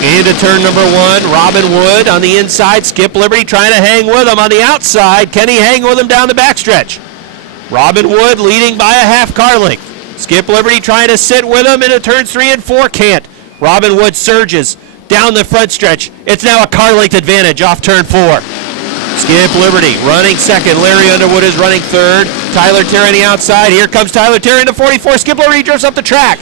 Into turn number 1, Robin Wood on the inside. Skip Liberty trying to hang with him on the outside. Can he hang with him down the backstretch? Robin Wood leading by a half car length. Skip Liberty trying to sit with him into turns 3 and 4. Can't. Robin Wood surges down the front stretch. It's now a car length advantage off turn 4. Skip Liberty running second. Larry Underwood is running third. Tyler Terry on the outside. Here comes Tyler Terry in the 44. Skip Liberty drifts up the track.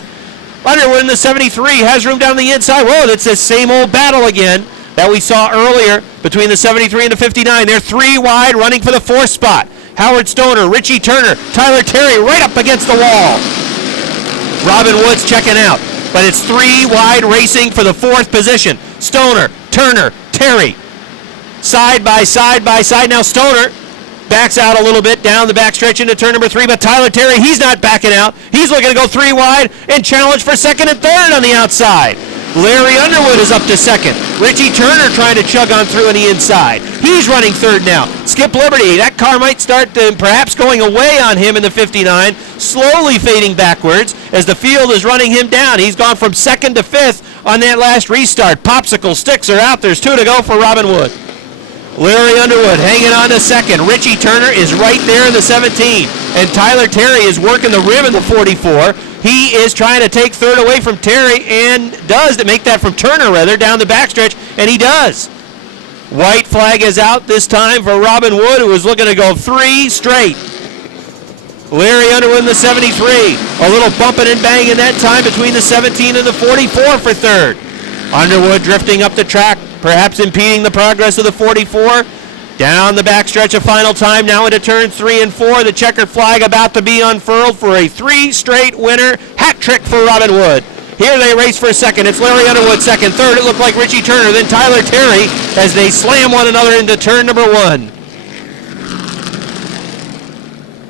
Underwood in the 73 has room down the inside. Whoa, it's the same old battle again that we saw earlier between the 73 and the 59. They're 3 wide running for the 4th spot. Howard Stoner, Richie Turner, Tyler Terry right up against the wall. Robin Wood's checking out, but it's 3 wide racing for the 4th position. Stoner, Turner, Terry. Side by side by side. Now Stoner backs out a little bit down the backstretch into turn number 3, but Tyler Terry, he's not backing out. He's looking to go 3 wide and challenge for 2nd and 3rd on the outside. Larry Underwood is up to 2nd. Richie Turner trying to chug on through on the inside. He's running 3rd now. Skip Liberty, that car might start perhaps going away on him in the 59, slowly fading backwards as the field is running him down. He's gone from 2nd to 5th on that last restart. Popsicle sticks are out. There's 2 to go for Robin Wood. Larry Underwood hanging on to 2nd. Richie Turner is right there in the 17. And Tyler Terry is working the rim in the 44. He is trying to take 3rd away from Terry and does to make that from Turner rather down the backstretch, and he does. White flag is out this time for Robin Wood, who is looking to go 3 straight. Larry Underwood in the 73. A little bumping and banging that time between the 17 and the 44 for 3rd. Underwood drifting up the track, perhaps impeding the progress of the 44. Down the backstretch of final time, now into turns 3 and 4. The checkered flag about to be unfurled for a 3 straight winner. Hat trick for Robin Wood. Here they race for a second. It's Larry Underwood second. Third, it looked like Richie Turner. Then Tyler Terry as they slam one another into turn number 1.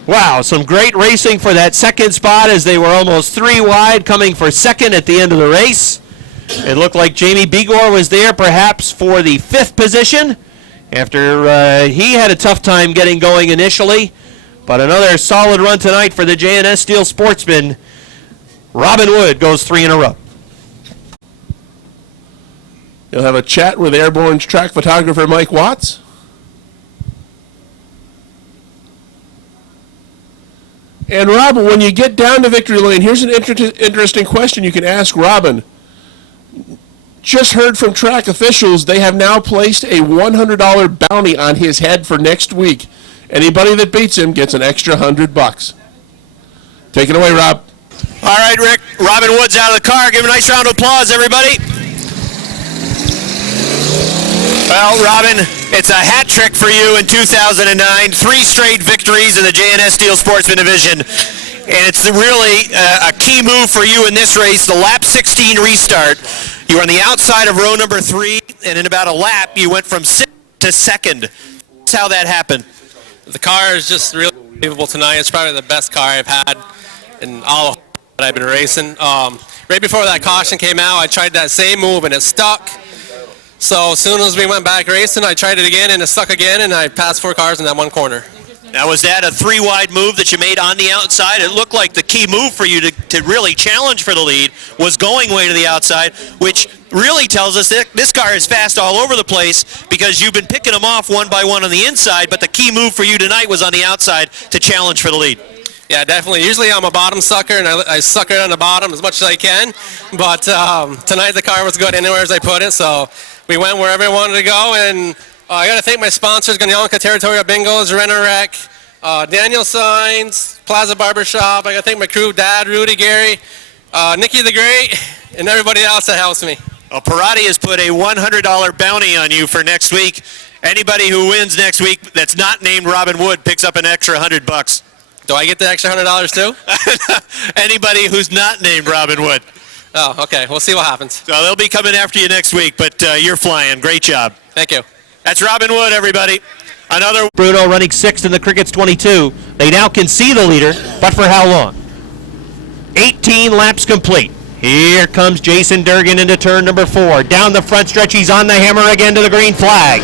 Wow, some great racing for that second spot as they were almost 3 wide, coming for second at the end of the race. It looked like Jamie Begor was there perhaps for the 5th position after he had a tough time getting going initially. But another solid run tonight for the J&S Steel Sportsman. Robin Wood goes 3 in a row. You'll have a chat with Airborne's track photographer Mike Watts. And Robin, when you get down to victory lane, here's an interesting question you can ask Robin. Just heard from track officials they have now placed a $100 bounty on his head for next week. Anybody that beats him gets an extra $100. Take it away, Rob. All right, Rick. Robin Wood's out of the car. Give him a nice round of applause, everybody. Well, Robin, it's a hat trick for you in 2009. 3 straight victories in the J&S Steel Sportsman Division. And it's really a key move for you in this race, the lap 16 restart. You were on the outside of row number 3, and in about a lap, you went from 6th to 2nd. That's how that happened. The car is just really unbelievable tonight. It's probably the best car I've had in all that I've been racing. Right before that caution came out, I tried that same move, and it stuck. So as soon as we went back racing, I tried it again, and it stuck again, and I passed 4 cars in that one corner. Now, was that a 3-wide move that you made on the outside? It looked like the key move for you to really challenge for the lead was going way to the outside, which really tells us that this car is fast all over the place because you've been picking them off one by one on the inside, but the key move for you tonight was on the outside to challenge for the lead. Yeah, definitely. Usually I'm a bottom sucker, and I sucker it on the bottom as much as I can. But tonight the car was good anywhere as I put it, so we went wherever I wanted to go, and I got to thank my sponsors, Ganyanka Territorial Bingos, Renegade, Daniel Signs, Plaza Barbershop. I got to thank my crew, Dad, Rudy, Gary, Nikki the Great, and everybody else that helps me. Well, Parati has put a $100 bounty on you for next week. Anybody who wins next week that's not named Robin Wood picks up an extra $100. Do I get the extra $100 too? Anybody who's not named Robin Wood. Oh, okay. We'll see what happens. So they'll be coming after you next week, but you're flying. Great job. Thank you. That's Robin Wood, everybody. Another Bruno running 6th in the Crickets 22. They now can see the leader, but for how long? 18 laps complete. Here comes Jason Durgan into turn number 4. Down the front stretch, he's on the hammer again to the green flag.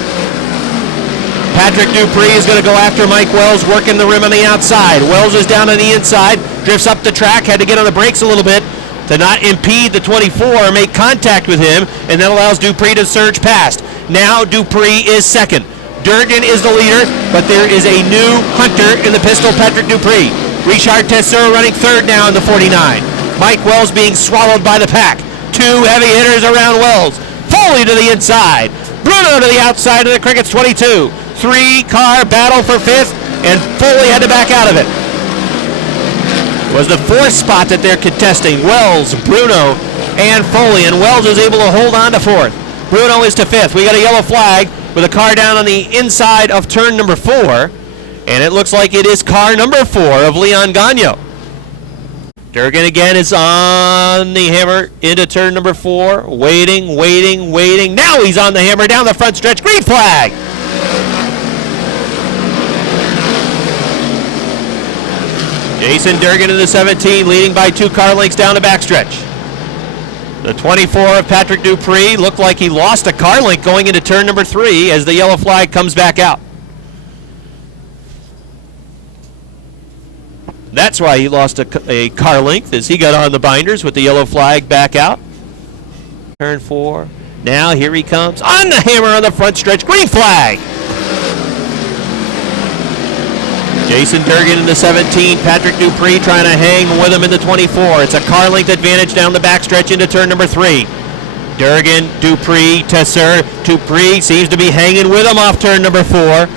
Patrick Dupree is going to go after Mike Wells, working the rim on the outside. Wells is down on the inside, drifts up the track, had to get on the brakes a little bit to not impede the 24, make contact with him, and that allows Dupree to surge past. Now Dupree is second. Durgan is the leader, but there is a new hunter in the pistol, Patrick Dupree. Richard Tesseur running 3rd now in the 49. Mike Wells being swallowed by the pack. 2 heavy hitters around Wells. Foley to the inside. Bruno to the outside of the Crickets 22. 3-car battle for 5th, and Foley had to back out of it. It was the 4th spot that they're contesting. Wells, Bruno, and Foley, and Wells is able to hold on to 4th. Bruno is to 5th. We got a yellow flag with a car down on the inside of turn number 4, and it looks like it is car number 4 of Leon Gagnon. Durgan again is on the hammer into turn number 4, waiting. Now he's on the hammer down the front stretch. Green flag! Jason Durgan in the 17, leading by 2 car lengths down the backstretch. The 24 of Patrick Dupree looked like he lost a car length going into turn number 3 as the yellow flag comes back out. That's why he lost a car length as he got on the binders with the yellow flag back out. Turn 4. Now here he comes on the hammer on the front stretch. Green flag! Jason Durgan in the 17, Patrick Dupree trying to hang with him in the 24. It's a car length advantage down the backstretch into turn number 3. Durgan, Dupree, Tesseur. Dupree seems to be hanging with him off turn number 4.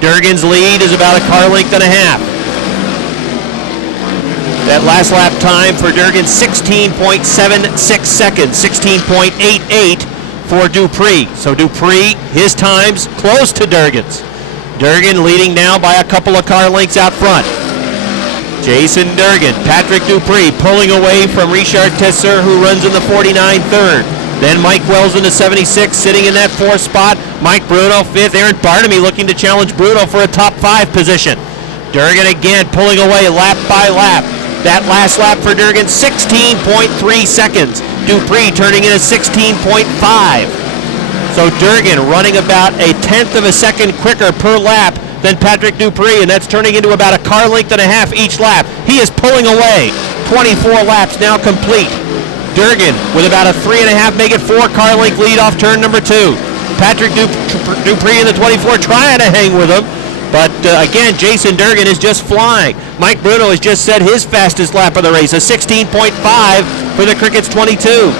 Durgan's lead is about a car length and a half. That last lap time for Durgan, 16.76 seconds, 16.88 for Dupree. So Dupree, his time's close to Durgan's. Durgan leading now by a couple of car lengths out front. Jason Durgan, Patrick Dupree pulling away from Richard Tesser, who runs in the 49 third. Then Mike Wells in the 76, sitting in that fourth spot. Mike Bruno fifth. Aaron Barnamy looking to challenge Bruno for a top 5 position. Durgan again pulling away lap by lap. That last lap for Durgan, 16.3 seconds. Dupree turning in a 16.5. So Durgan running about a tenth of a second quicker per lap than Patrick Dupree, and that's turning into about a car length and a half each lap. He is pulling away. 24 laps now complete. Durgan with about a 3.5, make it 4 car length lead off turn number 2. Patrick Dupree in the 24 trying to hang with him. But again, Jason Durgan is just flying. Mike Bruno has just set his fastest lap of the race, a 16.5 for the Crickets 22.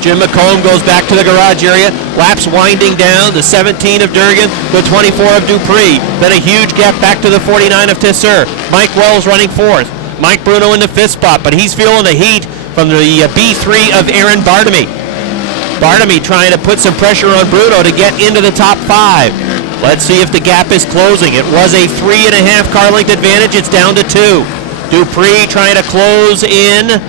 Jim McComb goes back to the garage area. Laps winding down. The 17 of Durgan, the 24 of Dupree. Then a huge gap back to the 49 of Tesser. Mike Wells running 4th. Mike Bruno in the 5th spot, but he's feeling the heat from the B3 of Aaron Barnamy. Barnamy trying to put some pressure on Bruno to get into the top 5. Let's see if the gap is closing. It was a 3.5 car length advantage. It's down to 2. Dupree trying to close in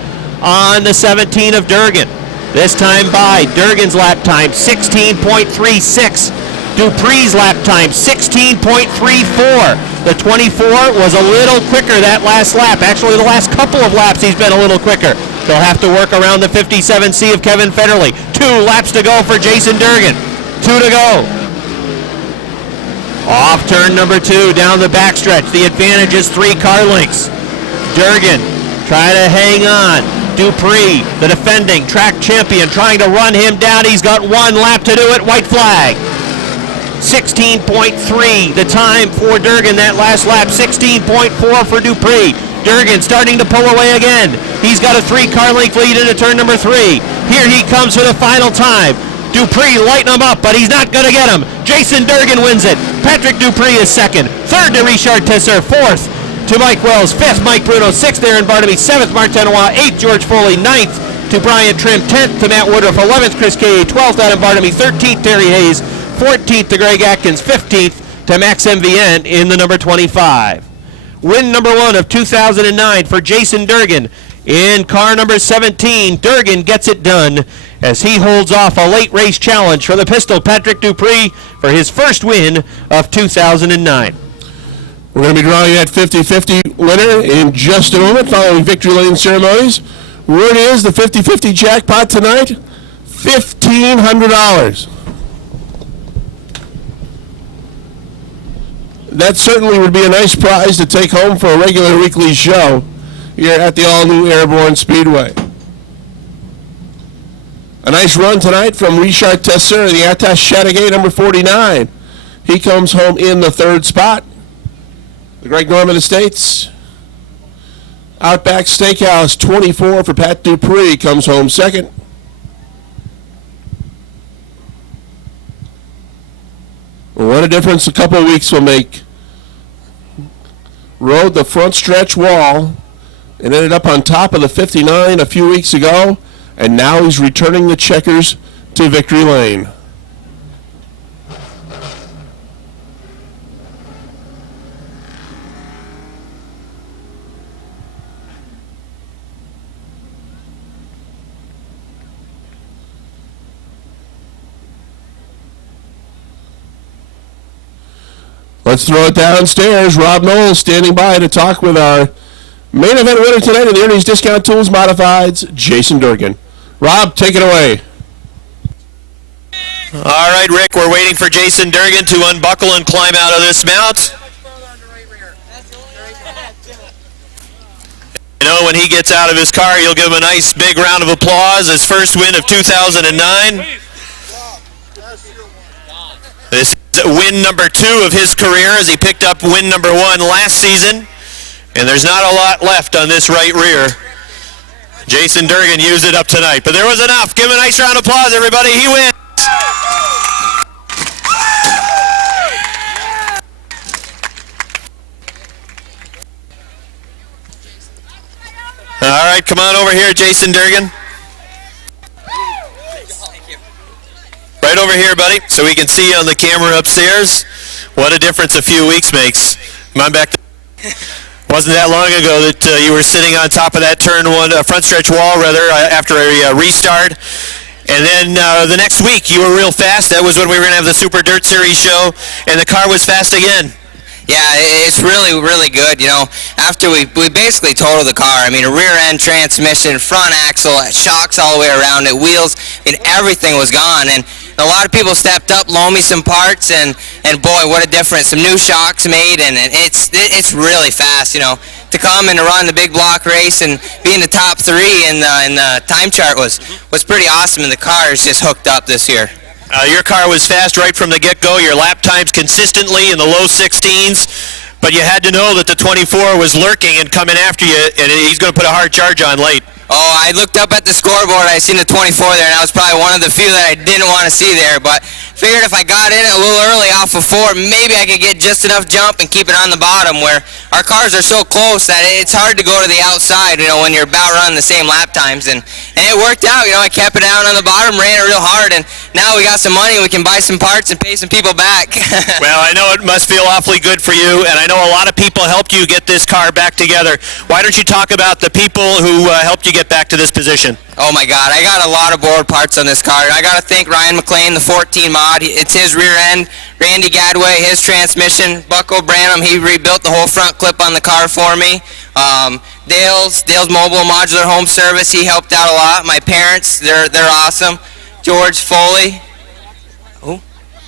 on the 17 of Durgan. This time by Durgan's lap time, 16.36. Dupree's lap time, 16.34. The 24 was a little quicker that last lap. Actually, the last couple of laps he's been a little quicker. They'll have to work around the 57C of Kevin Federley. 2 laps to go for Jason Durgan. 2 to go. Off turn number 2, down the backstretch. The advantage is 3 car lengths. Durgan trying to hang on. Dupree, the defending track champion, trying to run him down. He's got 1 lap to do it. White flag. 16.3 the time for Durgan that last lap. 16.4 for Dupree. Durgan starting to pull away again. He's got a 3 car length lead into turn number 3. Here he comes for the final time. Dupree lighting him up, but he's not going to get him. Jason Durgan wins it. Patrick Dupree is 2nd. 3rd to Richard Tesser. 4th to Mike Wells. 5th, Mike Bruno. 6th, Aaron Barnaby. 7th, Mark Tenois. 8th, George Foley. 9th to Brian Trim. 10th to Matt Woodruff. 11th, Chris Kay. 12th, Adam Barnaby. 13th, Terry Hayes. 14th to Greg Atkins. 15th to Max MVN in the number 25. Win number 1 of 2009 for Jason Durgan. In car number 17, Durgan gets it done as he holds off a late race challenge for the pistol Patrick Dupree for his first win of 2009. We're going to be drawing that 50-50 winner in just a moment following victory lane ceremonies. Word is the 50-50 jackpot tonight, $1,500. That certainly would be a nice prize to take home for a regular weekly show here at the all-new Airborne Speedway. A nice run tonight from Richard Tesser in the Attache Renegade number 49. He comes home in the 3rd spot. The Greg Norman Estates Outback Steakhouse 24 for Pat Dupree comes home 2nd. What a difference a couple of weeks will make. Rode the front stretch wall and ended up on top of the 59 a few weeks ago, and now he's returning the checkers to victory lane. Let's throw it downstairs. Rob Knowles standing by to talk with our main event winner tonight in the Ernie's Discount Tools Modifieds, Jason Durgan. Rob, take it away. All right, Rick, we're waiting for Jason Durgan to unbuckle and climb out of this mount. You know, when he gets out of his car, you'll give him a nice big round of applause. His first win of 2009. This is win number 2 of his career as he picked up win number 1 last season. And there's not a lot left on this right rear. Jason Durgan used it up tonight, but there was enough. Give him a nice round of applause, everybody. He wins. All right, come on over here, Jason Durgan. Right over here, buddy, so we can see you on the camera upstairs. What a difference a few weeks makes. Come on back. Wasn't that long ago that you were sitting on top of that turn one, front stretch wall, rather, after a restart. And then the next week, you were real fast. That was when we were going to have the Super Dirt Series show, and the car was fast again. Yeah, it's really, really good. You know, after we basically totaled the car. I mean, a rear end transmission, front axle, shocks all the way around it, wheels, I mean, everything was gone. And a lot of people stepped up, loaned me some parts, and boy, what a difference. Some new shocks made, and it's really fast, you know. To come and to run the big block race and be in the top 3 in the time chart was pretty awesome, and the car is just hooked up this year. Your car was fast right from the get-go. Your lap times consistently in the low 16s, but you had to know that the 24 was lurking and coming after you, and he's going to put a hard charge on late. Oh, I looked up at the scoreboard. I seen the 24 there, and I was probably one of the few that I didn't want to see there. But figured if I got in a little early off of 4, maybe I could get just enough jump and keep it on the bottom, where our cars are so close that it's hard to go to the outside, you know, when you're about running the same lap times. And it worked out. You know, I kept it down on the bottom, ran it real hard, and now we got some money. We can buy some parts and pay some people back. Well, I know it must feel awfully good for you, and I know a lot of people helped you get this car back together. Why don't you talk about the people who helped you get back to this position? Oh my God, I got a lot of board parts on this car. I got to thank Ryan McLean, the 14 mod. It's his rear end. Randy Gadway, his transmission. Bucko Branham, he rebuilt the whole front clip on the car for me. Dale's Mobile Modular Home Service, he helped out a lot. My parents, they're awesome. George Foley.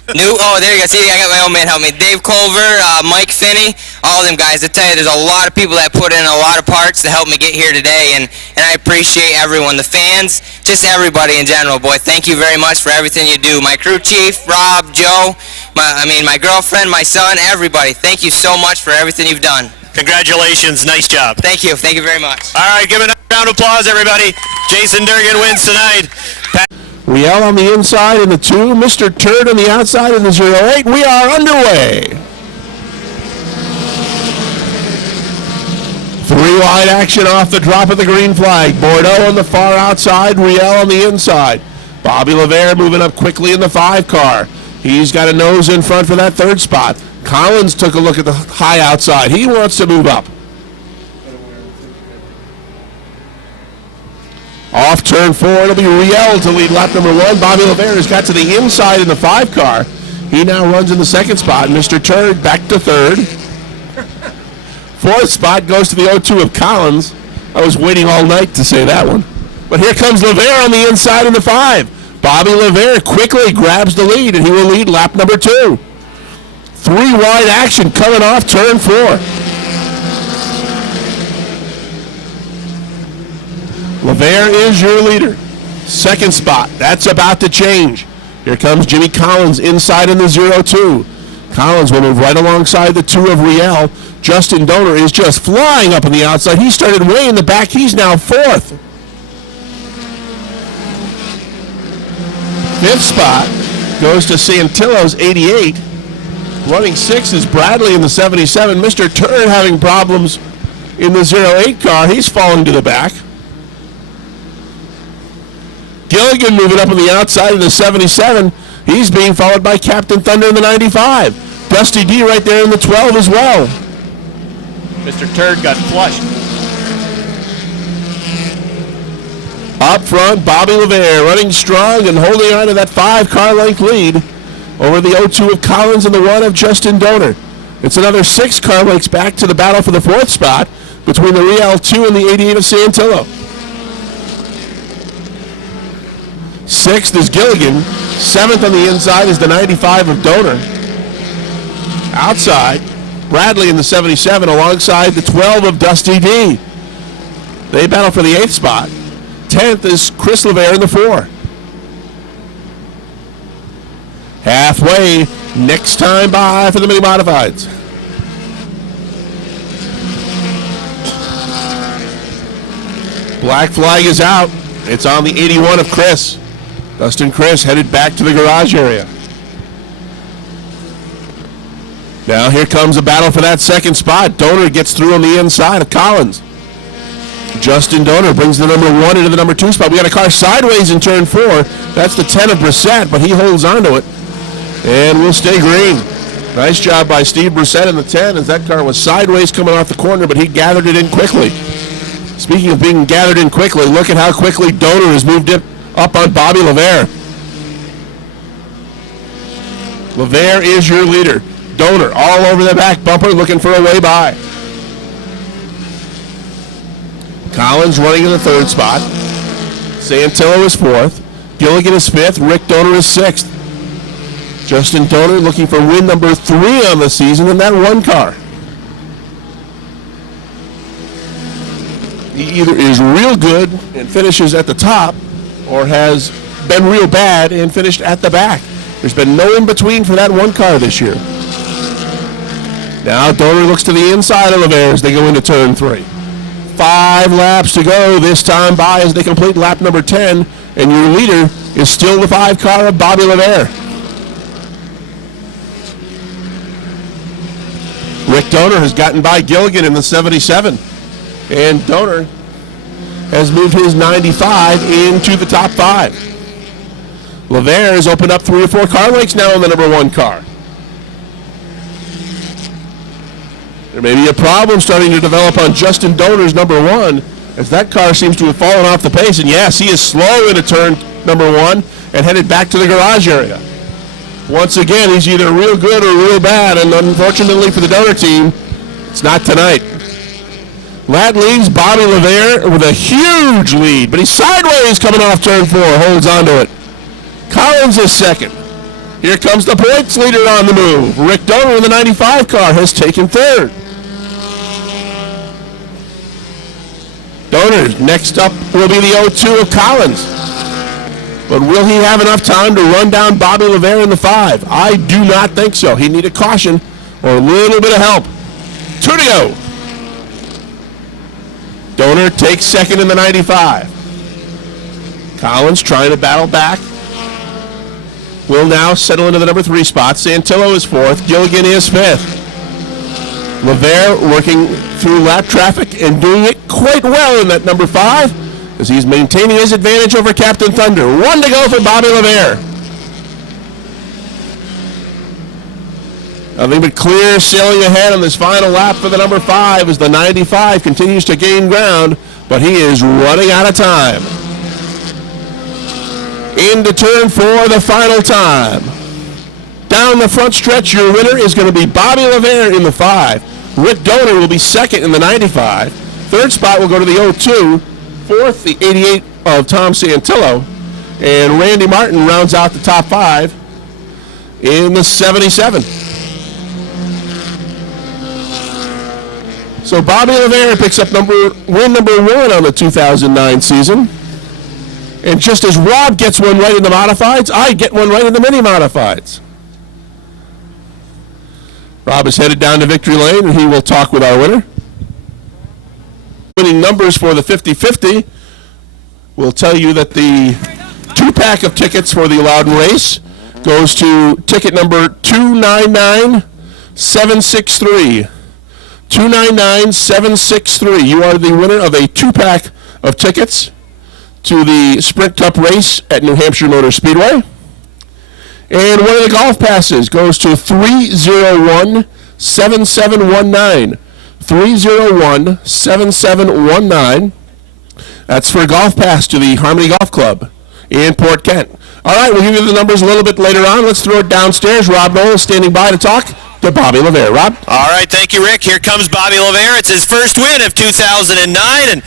There you go. See, I got my old man help me. Dave Culver, Mike Finney, all of them guys. I tell you, there's a lot of people that put in a lot of parts to help me get here today, and I appreciate everyone, the fans, just everybody in general. Boy, thank you very much for everything you do. My crew chief, Rob, Joe, my girlfriend, my son, everybody. Thank you so much for everything you've done. Congratulations. Nice job. Thank you. Thank you very much. All right, give a round of applause, everybody. Jason Durgan wins tonight. Riel on the inside in the 2, Mr. Turd on the outside in the 08. We are underway. 3-wide action off the drop of the green flag. Bordeaux on the far outside, Riel on the inside. Bobby Levere moving up quickly in the 5 car. He's got a nose in front for that 3rd spot. Collins took a look at the high outside. He wants to move up. Off turn 4, it'll be Riel to lead lap number 1. Bobby Levere has got to the inside in the 5 car. He now runs in the 2nd spot. Mr. Turd back to 3rd. 4th spot goes to the 02 of Collins. I was waiting all night to say that one. But here comes Levere on the inside in the 5. Bobby Levere quickly grabs the lead, and he will lead lap number 2. 3-wide action coming off turn 4. Levere is your leader. 2nd spot. That's about to change. Here comes Jimmy Collins inside in the 02. Collins will move right alongside the 2 of Riel. Justin Donor is just flying up on the outside. He started way in the back. He's now 4th. 5th spot goes to Santillo's 88. Running 6 is Bradley in the 77. Mr. Turner having problems in the 08 car. He's falling to the back. Gilligan moving up on the outside in the 77. He's being followed by Captain Thunder in the 95. Dusty D right there in the 12 as well. Mr. Turd got flushed. Up front, Bobby Levere running strong and holding on to that 5-car length lead over the 02 of Collins and the 1 of Justin Donor. It's another 6-car lengths back to the battle for the 4th spot between the Riel 2 and the 88 of Santillo. 6th is Gilligan. 7th on the inside is the 95 of Donor. Outside, Bradley in the 77 alongside the 12 of Dusty D. They battle for the 8th spot. 10th is Chris Levere in the 4. Halfway, next time by for the mini modifieds. Black flag is out. It's on the 81 of Chris. Dustin Chris headed back to the garage area. Now here comes a battle for that 2nd spot. Donor gets through on the inside of Collins. Justin Donor brings the number 1 into the number 2 spot. We got a car sideways in turn 4. That's the 10 of Brissett, but he holds onto it. And we'll stay green. Nice job by Steve Brissett in the 10 as that car was sideways coming off the corner, but he gathered it in quickly. Speaking of being gathered in quickly, look at how quickly Donor has moved it up on Bobby LeVere. LeVere is your leader. Donor all over the back bumper looking for a way by. Collins running in the 3rd spot. Santillo is 4th. Gilligan is 5th. Rick Donor is 6th. Justin Donor looking for win number 3 on the season in that 1 car. He either is real good and finishes at the top or has been real bad and finished at the back. There's been no in between for that 1 car this year. Now Donor looks to the inside of LeVere as they go into turn 3. 5 laps to go this time by as they complete lap number 10, and your leader is still the 5 car of Bobby LeVere. Rick Donor has gotten by Gilligan in the 77, and Donor has moved his 95 into the top 5. LeVere has opened up 3 or 4 car lengths now in the number 1 car. There may be a problem starting to develop on Justin Donor's number 1 as that car seems to have fallen off the pace. And yes, he is slow into turn number 1 and headed back to the garage area. Once again, he's either real good or real bad, and unfortunately for the Donor team, it's not tonight. That leaves Bobby LeVere with a huge lead, but he's sideways coming off turn 4, holds onto it. Collins is 2nd. Here comes the points leader on the move. Rick Donor in the 95 car has taken 3rd. Donor next up will be the 02 of Collins. But will he have enough time to run down Bobby LeVere in the 5? I do not think so. He needed caution or a little bit of help. 2 to go. Donor takes 2nd in the 95. Collins trying to battle back. Will now settle into the number 3 spot. Santillo is 4th. Gilligan is 5th. LeVere working through lap traffic and doing it quite well in that number 5 as he's maintaining his advantage over Captain Thunder. 1 to go for Bobby LeVere. Nothing but clear sailing ahead on this final lap for the number 5 as the 95 continues to gain ground, but he is running out of time. Into turn 4, the final time. Down the front stretch, your winner is going to be Bobby LeVere in the 5. Rick Donor will be 2nd in the 95. 3rd spot will go to the 02. 4th, the 88 of Tom Santillo. And Randy Martin rounds out the top 5 in the 77. So Bobby LeVere picks up win number 1 on the 2009 season. And just as Rob gets one right in the modifieds, I get one right in the mini modifieds. Rob is headed down to victory lane, and he will talk with our winner. Winning numbers for the 50-50 will tell you that the 2-pack of tickets for the Loudon race goes to ticket number 299763. 299763. You are the winner of a 2-pack of tickets to the Sprint Cup race at New Hampshire Motor Speedway. And one of the golf passes goes to 301-7719. 301-7719. That's for a golf pass to the Harmony Golf Club in Port Kent. All right, we'll give you the numbers a little bit later on. Let's throw it downstairs. Rob Knowles standing by to talk to Bobby LeVere. Rob? All right, thank you, Rick. Here comes Bobby LeVere. It's his first win of 2009, and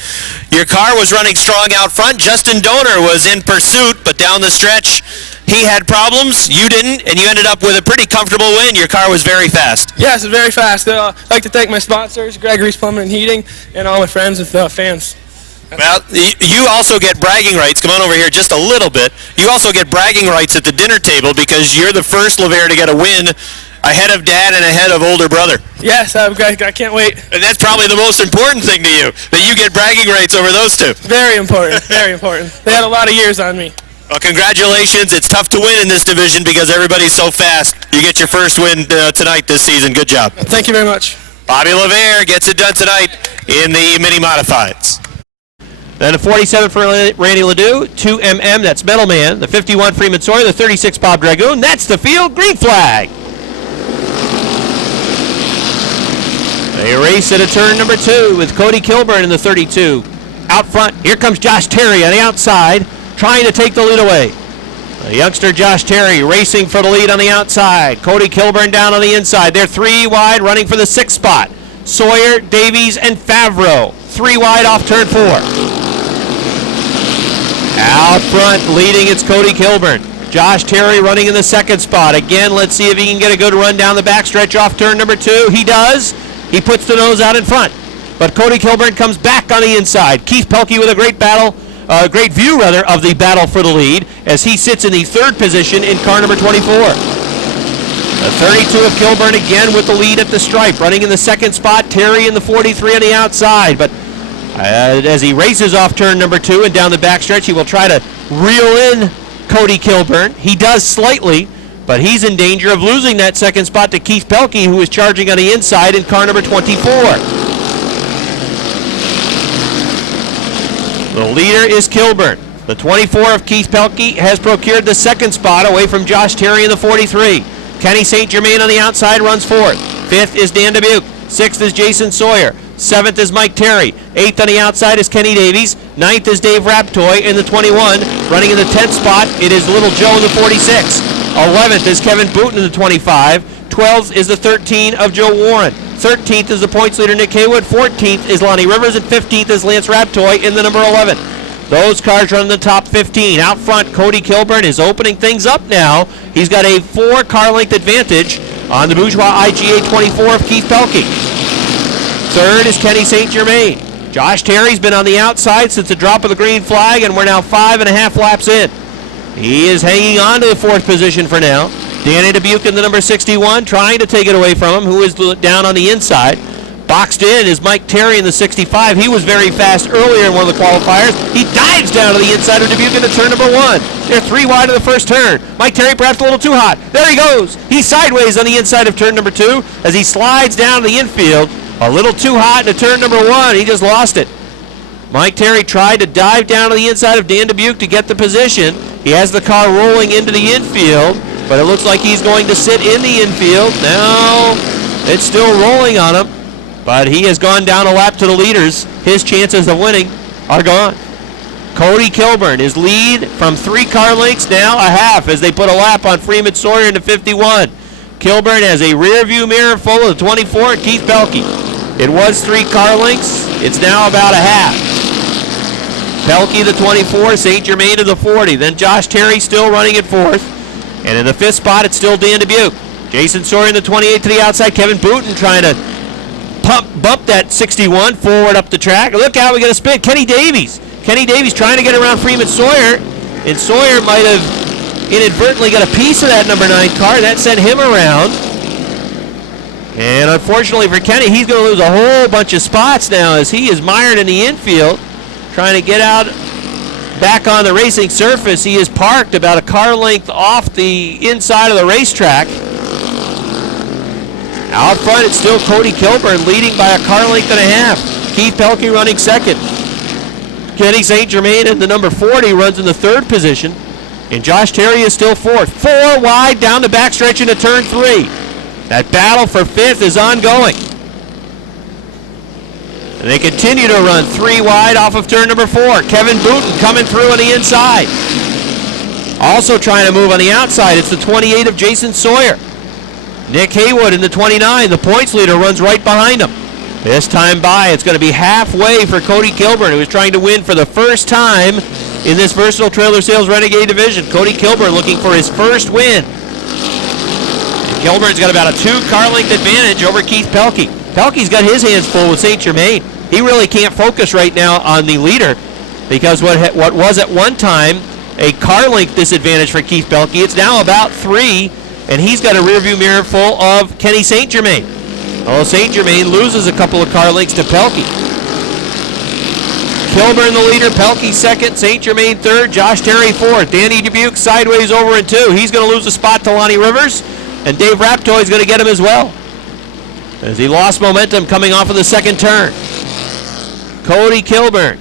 your car was running strong out front. Justin Donor was in pursuit, but down the stretch, he had problems. You didn't, and you ended up with a pretty comfortable win. Your car was very fast. Yes, it's very fast. I'd like to thank my sponsors, Gregory's Plumbing and Heating, and all my friends and fans. Well, you also get bragging rights. Come on over here just a little bit. You also get bragging rights at the dinner table because you're the first LeVere to get a win ahead of Dad and ahead of older brother. Yes, I can't wait. And that's probably the most important thing to you, that you get bragging rights over those two. Very important, very important. They had a lot of years on me. Well, congratulations. It's tough to win in this division because everybody's so fast. You get your first win tonight this season. Good job. Thank you very much. Bobby LeVere gets it done tonight in the mini modifieds. Then a 47 for Randy Ledoux, 2MM, that's Metal Man. The 51 Freeman Sawyer, the 36 Bob Dragoon. That's the field, green flag. They race at a turn number 2 with Cody Kilburn in the 32. Out front, here comes Josh Terry on the outside, trying to take the lead away. The youngster Josh Terry racing for the lead on the outside. Cody Kilburn down on the inside. They're 3 wide, running for the 6th spot. Sawyer, Davies, and Favreau. 3 wide off turn 4. Out front, leading, it's Cody Kilburn. Josh Terry running in the 2nd spot. Again, let's see if he can get a good run down the backstretch off turn number 2. He does. He puts the nose out in front. But Cody Kilburn comes back on the inside. Keith Pelkey with a great view of the battle for the lead as he sits in the 3rd position in car number 24. The 32 of Kilburn again with the lead at the stripe. Running in the 2nd spot, Terry in the 43 on the outside. But as he races off turn number 2 and down the backstretch, he will try to reel in Cody Kilburn. He does slightly, but he's in danger of losing that 2nd spot to Keith Pelkey, who is charging on the inside in car number 24. The leader is Kilburn. The 24 of Keith Pelkey has procured the 2nd spot away from Josh Terry in the 43. Kenny St. Germain on the outside runs 4th. 5th is Dan Dubuque. 6th is Jason Sawyer. 7th is Mike Terry. 8th on the outside is Kenny Davies. 9th is Dave Raptoy in the 21. Running in the 10th spot, it is Little Joe in the 46. 11th is Kevin Booten in the 25. 12th is the 13 of Joe Warren. 13th is the points leader Nick Haywood. 14th is Lonnie Rivers. And 15th is Lance Raptoy in the number 11. Those cars run in the top 15. Out front, Cody Kilburn is opening things up now. He's got a 4-car length advantage on the Bourgeois IGA 24 of Keith Pelkey. 3rd is Kenny St. Germain. Josh Terry's been on the outside since the drop of the green flag, and we're now 5.5 laps in. He is hanging on to the 4th position for now. Danny Dubuque in the number 61, trying to take it away from him, who is down on the inside. Boxed in is Mike Terry in the 65. He was very fast earlier in one of the qualifiers. He dives down to the inside of Dubuque into turn number 1. They're 3 wide of the first turn. Mike Terry perhaps a little too hot. There he goes. He's sideways on the inside of turn number 2 as he slides down to the infield. A little too hot into turn number 1. He just lost it. Mike Terry tried to dive down to the inside of Dan Dubuque to get the position. He has the car rolling into the infield, but it looks like he's going to sit in the infield. Now it's still rolling on him, but he has gone down a lap to the leaders. His chances of winning are gone. Cody Kilburn is lead from 3 car lengths, now a half as they put a lap on Freeman Sawyer into 51. Kilburn has a rear view mirror full of the 24 and Keith Pelkey. It was 3 car lengths. It's now about a half. Pelkey the 24, St. Germain to the 40. Then Josh Terry still running at 4th. And in the 5th spot, it's still Dan Dubuque. Jason Sawyer in the 28 to the outside. Kevin Booten trying to bump that 61 forward up the track. Look out, we got a spin. Kenny Davies trying to get around Freeman Sawyer. And Sawyer might have inadvertently got a piece of that number 9 car. That sent him around. And unfortunately for Kenny, he's going to lose a whole bunch of spots now as he is mired in the infield, trying to get out back on the racing surface. He is parked about a car length off the inside of the racetrack. Out front, it's still Cody Kilburn leading by a car length and a half. Keith Pelkey running 2nd. Kenny St. Germain in the number 40 runs in the 3rd position. And Josh Terry is still 4th. 4 wide down the backstretch into turn 3. That battle for 5th is ongoing. And they continue to run 3 wide off of turn number 4. Kevin Booten coming through on the inside. Also trying to move on the outside, it's the 28 of Jason Sawyer. Nick Haywood in the 29, the points leader, runs right behind him. This time by, it's going to be halfway for Cody Kilburn, who is trying to win for the first time in this Versatile Trailer Sales Renegade division. Cody Kilburn looking for his first win. And Kilburn's got about a 2-car length advantage over Keith Pelkey. Pelkey's got his hands full with St. Germain. He really can't focus right now on the leader because what was at one time a car length disadvantage for Keith Pelkey, it's now about 3, and he's got a rearview mirror full of Kenny St. Germain. Although St. Germain loses a couple of car lengths to Pelkey. Kilburn the leader, Pelkey 2nd, St. Germain 3rd, Josh Terry 4th. Danny Dubuque sideways over in 2. He's going to lose a spot to Lonnie Rivers, and Dave Raptoy is going to get him as well, as he lost momentum coming off of the 2nd turn. Cody Kilburn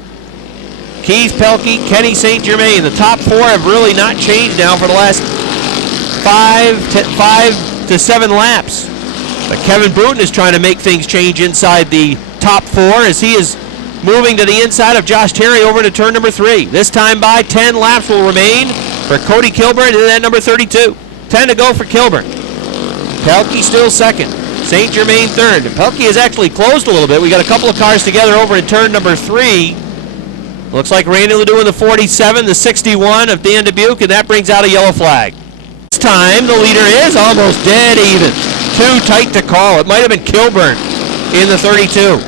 Keith Pelkey, Kenny St. Germain. The top 4 have really not changed now for the last 5 to 7 laps. But Kevin Bruton is trying to make things change inside the top 4 as he is moving to the inside of Josh Terry over to turn number 3. This time by 10 laps will remain for Cody Kilburn in that number 32. 10 to go for Kilburn. Pelkey still second. St. Germain third. Pelkey has actually closed a little bit. We got a couple of cars together over in turn number 3. Looks like Randy Ledoux in the 47, the 61 of Dan Dubuque, and that brings out a yellow flag. This time the leader is almost dead even. Too tight to call. It might have been Kilburn in the 32.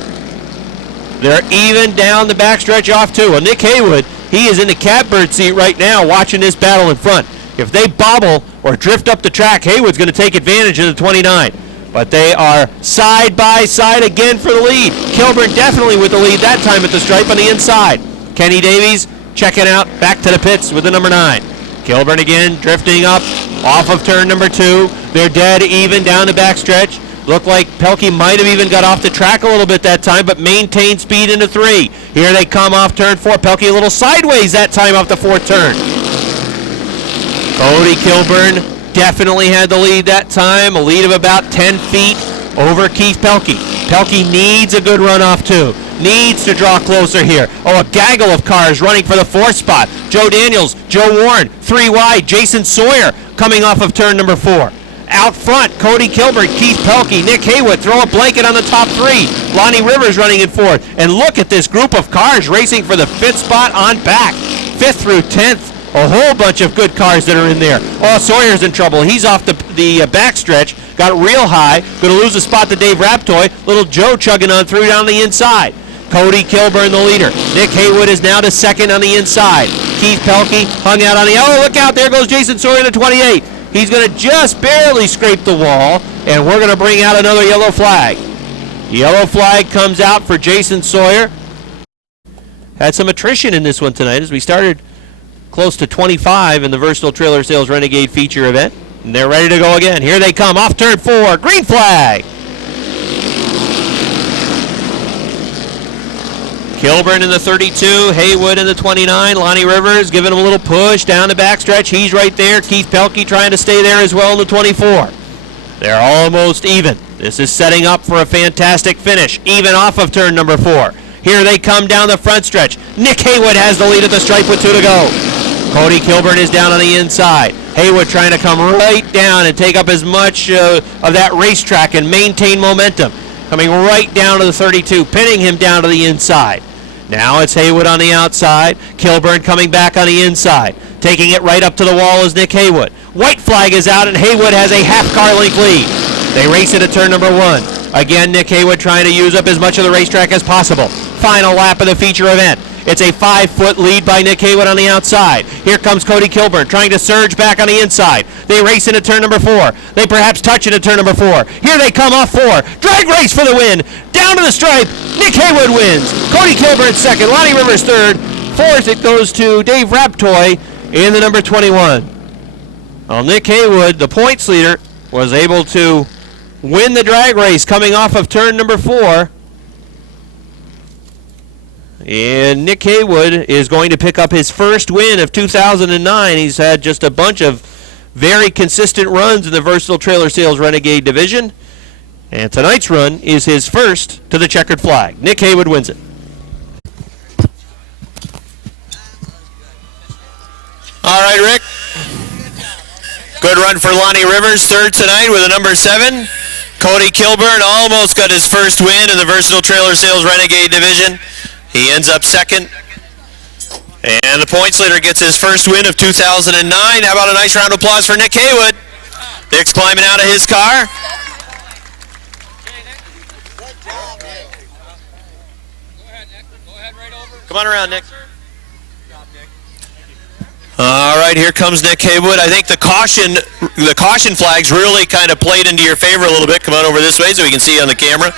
They're even down the backstretch off 2. Well, Nick Haywood, he is in the catbird seat right now watching this battle in front. If they bobble or drift up the track, Haywood's going to take advantage of the 29. But they are side by side again for the lead. Kilburn definitely with the lead that time at the stripe on the inside. Kenny Davies checking out back to the pits with the number 9. Kilburn again drifting up off of turn number 2. They're dead even down the backstretch. Looked like Pelkey might have even got off the track a little bit that time, but maintained speed into 3. Here they come off turn 4. Pelkey a little sideways that time off the 4th turn. Cody Kilburn definitely had the lead that time, a lead of about 10 feet over Keith Pelkey. Pelkey needs a good run off 2. Needs to draw closer here. Oh, a gaggle of cars running for the 4th spot. Joe Daniels, Joe Warren, 3 wide. Jason Sawyer coming off of turn number 4. Out front, Cody Kilburn, Keith Pelkey, Nick Haywood, throw a blanket on the top 3. Lonnie Rivers running in 4th. And look at this group of cars racing for the 5th spot on back. 5th through 10th. A whole bunch of good cars that are in there. Oh, Sawyer's in trouble. He's off the backstretch. Got real high. Going to lose a spot to Dave Raptoy. Little Joe chugging on through down the inside. Cody Kilburn, the leader. Nick Haywood is now to second on the inside. Keith Pelkey hung out on the... Oh, look out. There goes Jason Sawyer to 28. He's going to just barely scrape the wall, and we're going to bring out another yellow flag. Yellow flag comes out for Jason Sawyer. Had some attrition in this one tonight as we started close to 25 in the Versatile Trailer Sales Renegade feature event. And they're ready to go again. Here they come off turn 4. Green flag. Kilburn in the 32, Haywood in the 29, Lonnie Rivers giving him a little push down the backstretch. He's right there. Keith Pelkey trying to stay there as well in the 24. They're almost even. This is setting up for a fantastic finish, even off of turn number 4. Here they come down the front stretch. Nick Haywood has the lead at the stripe with 2 to go. Cody Kilburn is down on the inside. Haywood trying to come right down and take up as much of that racetrack and maintain momentum. Coming right down to the 32, pinning him down to the inside. Now it's Haywood on the outside. Kilburn coming back on the inside. Taking it right up to the wall is Nick Haywood. White flag is out and Haywood has a half car length lead. They race it at turn number 1. Again, Nick Haywood trying to use up as much of the racetrack as possible. Final lap of the feature event. It's a 5-foot lead by Nick Haywood on the outside. Here comes Cody Kilburn trying to surge back on the inside. They race into turn number 4. They perhaps touch into turn number 4. Here they come off 4. Drag race for the win. Down to the stripe. Nick Haywood wins. Cody Kilburn second. Lonnie Rivers third. 4th it goes to Dave Raptoy in the number 21. Well, Nick Haywood, the points leader, was able to win the drag race coming off of turn number 4. And Nick Haywood is going to pick up his first win of 2009. He's had just a bunch of very consistent runs in the Versatile Trailer Sales Renegade division. And tonight's run is his first to the checkered flag. Nick Haywood wins it. All right, Rick. Good run for Lonnie Rivers, third tonight with a number 7. Cody Kilburn almost got his first win in the Versatile Trailer Sales Renegade division. He ends up second. And the points leader gets his first win of 2009. How about a nice round of applause for Nick Haywood? Nick's climbing out of his car. Come on around, Nick. All right, here comes Nick Haywood. I think the caution flags really kind of played into your favor a little bit. Come on over this way so we can see you on the camera.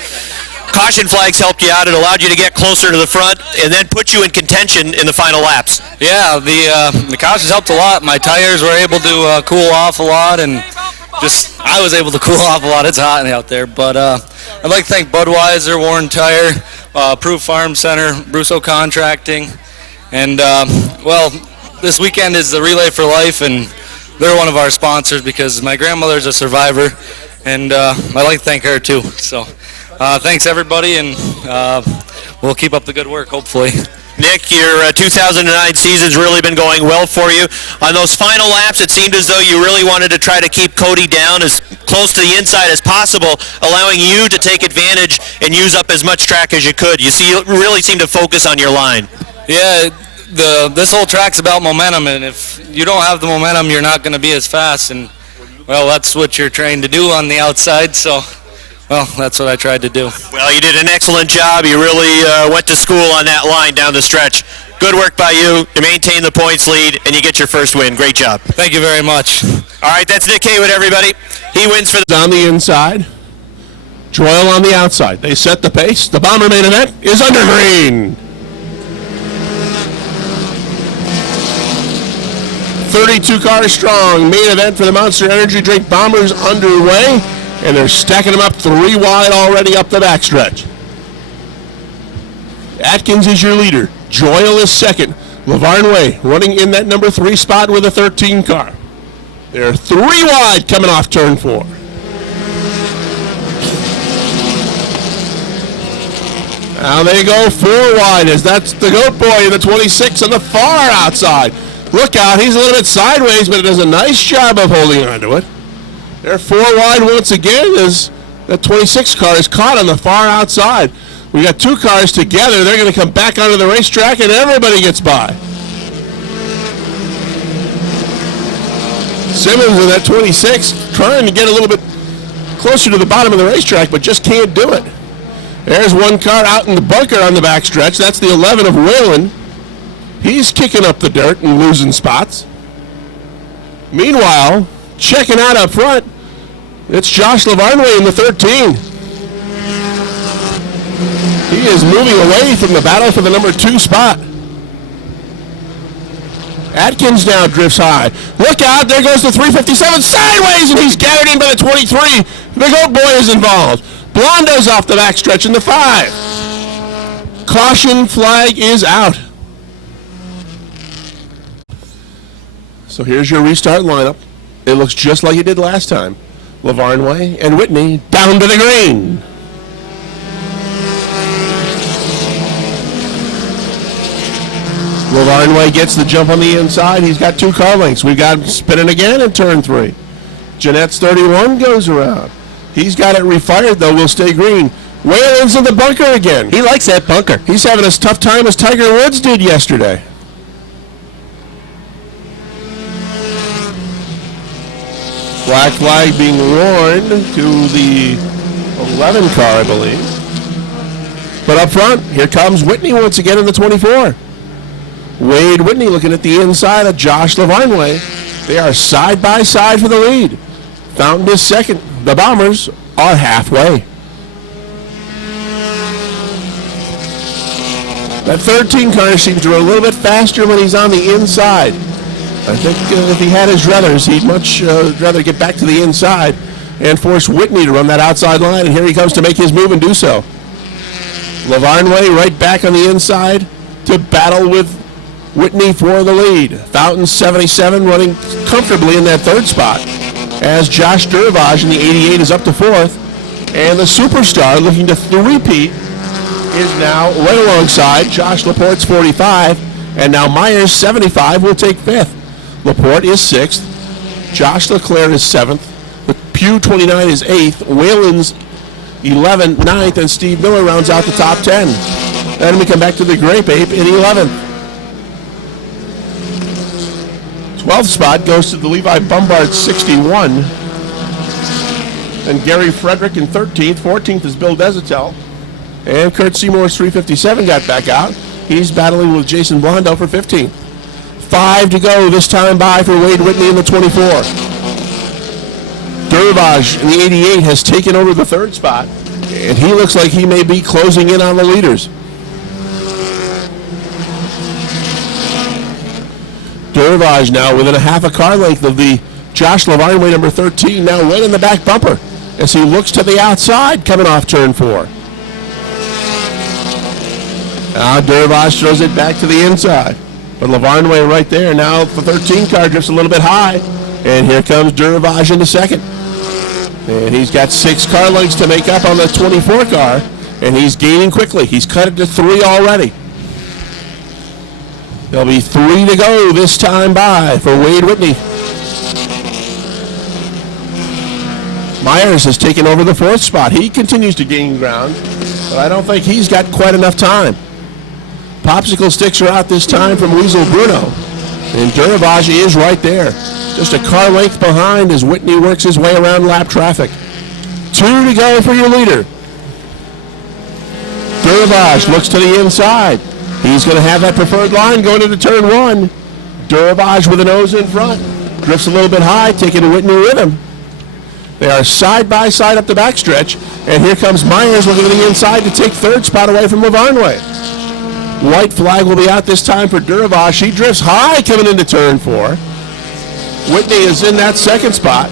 Caution flags helped you out. It allowed you to get closer to the front and then put you in contention in the final laps. Yeah, the cautions helped a lot. My tires were able to cool off a lot, and just I was able to cool off a lot. It's hot out there, but I'd like to thank Budweiser, Warren Tire, Proof Farm Center, Brusso Contracting, And, well, this weekend is the Relay for Life, and they're one of our sponsors because my grandmother's a survivor, and I'd like to thank her too. So thanks, everybody, and we'll keep up the good work, hopefully. Nick, your 2009 season's really been going well for you. On those final laps, it seemed as though you really wanted to try to keep Cody down as close to the inside as possible, allowing you to take advantage and use up as much track as you could. You really seem to focus on your line. Yeah, this whole track's about momentum, and if you don't have the momentum, you're not going to be as fast. And, well, that's what you're trained to do on the outside, so... Well, that's what I tried to do. Well, you did an excellent job. You really went to school on that line down the stretch. Good work by you. You maintain the points lead, and you get your first win. Great job. Thank you very much. All right, that's Nick Haywood, everybody. He wins for On the inside, Joyle on the outside. They set the pace. The Bomber main event is under green. 32 cars strong. Main event for the Monster Energy Drink Bombers underway. And they're stacking them up 3 wide already up the backstretch. Atkins is your leader. Joyle is second. Lavarne Way running in that number 3 spot with a 13 car. They're 3 wide coming off turn 4. Now they go 4 wide as that's the Goat Boy in the 26 on the far outside. Look out, he's a little bit sideways, but does a nice job of holding onto it. They're 4 wide once again as that 26 car is caught on the far outside. We got 2 cars together. They're going to come back onto the racetrack and everybody gets by. Simmons in that 26 trying to get a little bit closer to the bottom of the racetrack, but just can't do it. There's 1 car out in the bunker on the backstretch. That's the 11 of Whalen. He's kicking up the dirt and losing spots. Meanwhile, checking out up front, it's Josh Lavarnway in the 13. He is moving away from the battle for the number 2 spot. Atkins now drifts high. Look out, there goes the 357 sideways, and he's gathered in by the 23. The Goat Boy is involved. Blondo's off the backstretch in the 5. Caution flag is out. So here's your restart lineup. It looks just like it did last time. Lavarne Way and Whitney down to the green. Lavarne Way gets the jump on the inside. He's got 2 car lengths. We've got him spinning again in turn 3. Jeanette's 31 goes around. He's got it refired, though. Will stay green. Whalen's in the bunker again. He likes that bunker. He's having as tough time as Tiger Woods did yesterday. Black flag being worn to the 11 car, I believe. But up front, here comes Whitney once again in the 24. Wade Whitney looking at the inside of Josh Lavarne Way. They are side by side for the lead. Fountain is second. The Bombers are halfway. That 13 car seems to run a little bit faster when he's on the inside. I think if he had his druthers, he'd much rather get back to the inside and force Whitney to run that outside line. And here he comes to make his move and do so. Lavarne Way right back on the inside to battle with Whitney for the lead. Fountain 77 running comfortably in that 3rd spot as Josh Durvage in the 88 is up to 4th. And the Superstar looking to three-peat is now right alongside Josh Laporte's 45. And now Myers 75 will take 5th. Laporte is 6th. Josh Leclerc is 7th. The Pugh 29 is 8th. Whalen's 11th, 9th, and Steve Miller rounds out the top 10. Then we come back to the Grape Ape in 11th. 12th spot goes to the Levi Bombard 61. And Gary Frederick in 13th. 14th is Bill Desatel. And Kurt Seymour's 357 got back out. He's battling with Jason Blondo for 15th. 5 to go this time by for Wade Whitney in the 24. Durvage in the 88 has taken over the 3rd spot, and he looks like he may be closing in on the leaders. Durvage now within a half a car length of the Josh Lavarne Way number 13, now right in the back bumper as he looks to the outside coming off turn 4. Now Durvage throws it back to the inside. But Lavarnway right there. Now the 13 car drifts a little bit high. And here comes Durvage into second. And he's got 6 car lengths to make up on the 24 car. And he's gaining quickly. He's cut it to 3 already. There'll be 3 to go this time by for Wade Whitney. Myers has taken over the 4th spot. He continues to gain ground, but I don't think he's got quite enough time. Popsicle sticks are out this time from Weasel Bruno. And Durvage is right there. Just a car length behind as Whitney works his way around lap traffic. 2 to go for your leader. Durvage looks to the inside. He's going to have that preferred line going into turn 1. Durvage with a nose in front. Drifts a little bit high, taking Whitney with him. They are side by side up the backstretch. And here comes Myers looking to the inside to take 3rd spot away from Lavarnway. White flag will be out this time for Durvage. He drifts high coming into turn 4. Whitney is in that 2nd spot.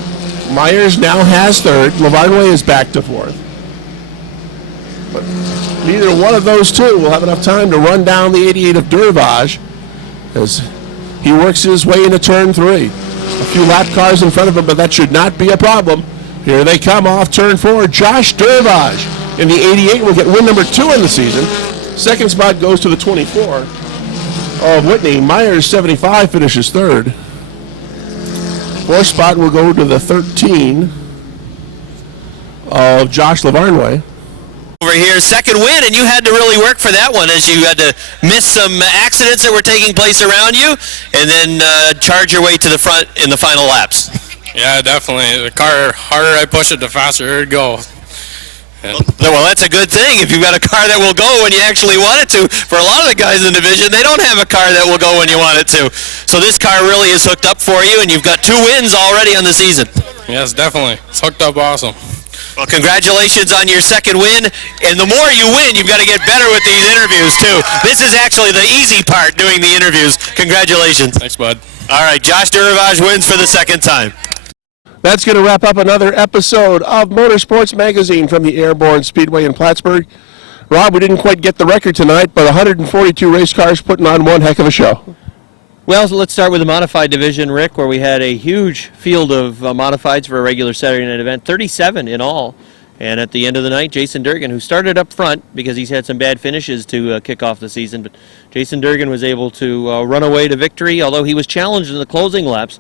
Myers now has 3rd. Lavarnway is back to 4th. But neither one of those two will have enough time to run down the 88 of Durvage as he works his way into turn 3. A few lap cars in front of him, but that should not be a problem. Here they come off turn 4. Josh Durvage in the 88 will get win number 2 in the season. 2nd spot goes to the 24 of Whitney. Myers 75 finishes 3rd. 4th spot will go to the 13 of Josh Lavarnway. Over here, 2nd win, and you had to really work for that one as you had to miss some accidents that were taking place around you and then charge your way to the front in the final laps. Yeah, definitely. The car, harder I push it, the faster it'd go. Yeah. Well, that's a good thing. If you've got a car that will go when you actually want it to. For a lot of the guys in the division, they don't have a car that will go when you want it to. So this car really is hooked up for you, and you've got 2 wins already on the season. Yes, definitely. It's hooked up awesome. Well, congratulations on your 2nd win. And the more you win, you've got to get better with these interviews, too. This is actually the easy part, doing the interviews. Congratulations. Thanks, bud. All right, Josh Durvage wins for the 2nd time. That's going to wrap up another episode of Motorsports Magazine from the Airborne Speedway in Plattsburgh. Rob, we didn't quite get the record tonight, but 142 race cars putting on one heck of a show. Well, so let's start with the modified division, Rick, where we had a huge field of modifieds for a regular Saturday night event, 37 in all. And at the end of the night, Jason Durgan, who started up front because he's had some bad finishes to kick off the season, but Jason Durgan was able to run away to victory, although he was challenged in the closing laps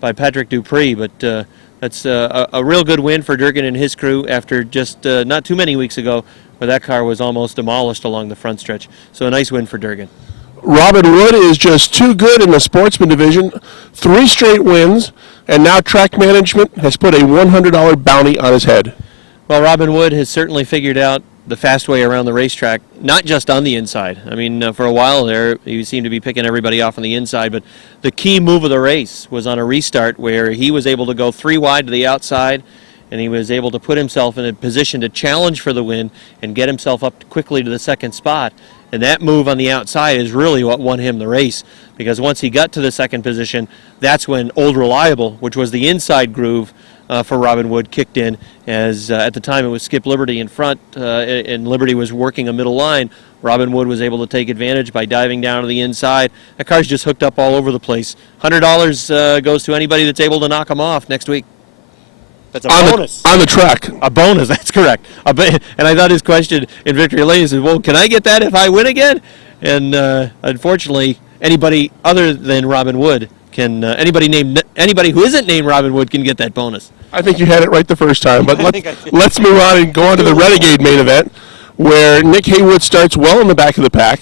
by Patrick Dupree. But that's a real good win for Durgan and his crew after just not too many weeks ago where that car was almost demolished along the front stretch. So a nice win for Durgan. Robin Wood is just too good in the Sportsman division. 3 straight wins, and now track management has put a $100 bounty on his head. Well, Robin Wood has certainly figured out the fast way around the racetrack, not just on the inside. I mean, for a while there, he seemed to be picking everybody off on the inside, but the key move of the race was on a restart where he was able to go 3 wide to the outside, and he was able to put himself in a position to challenge for the win and get himself up quickly to the 2nd spot. And that move on the outside is really what won him the race, because once he got to the 2nd position, that's when Old Reliable, which was the inside groove for Robin Wood, kicked in, as at the time it was Skip Liberty in front, and Liberty was working a middle line. Robin Wood was able to take advantage by diving down to the inside. That car's just hooked up all over the place. $100 goes to anybody that's able to knock him off next week. That's a bonus. On the track. A bonus, that's correct. And I thought his question in Victory Lane is, well, can I get that if I win again? And unfortunately, anybody other than Robin Wood can, anybody who isn't named Robin Wood can get that bonus. I think you had it right the first time, but let's move on and go on to the Renegade main event, where Nick Haywood starts well in the back of the pack.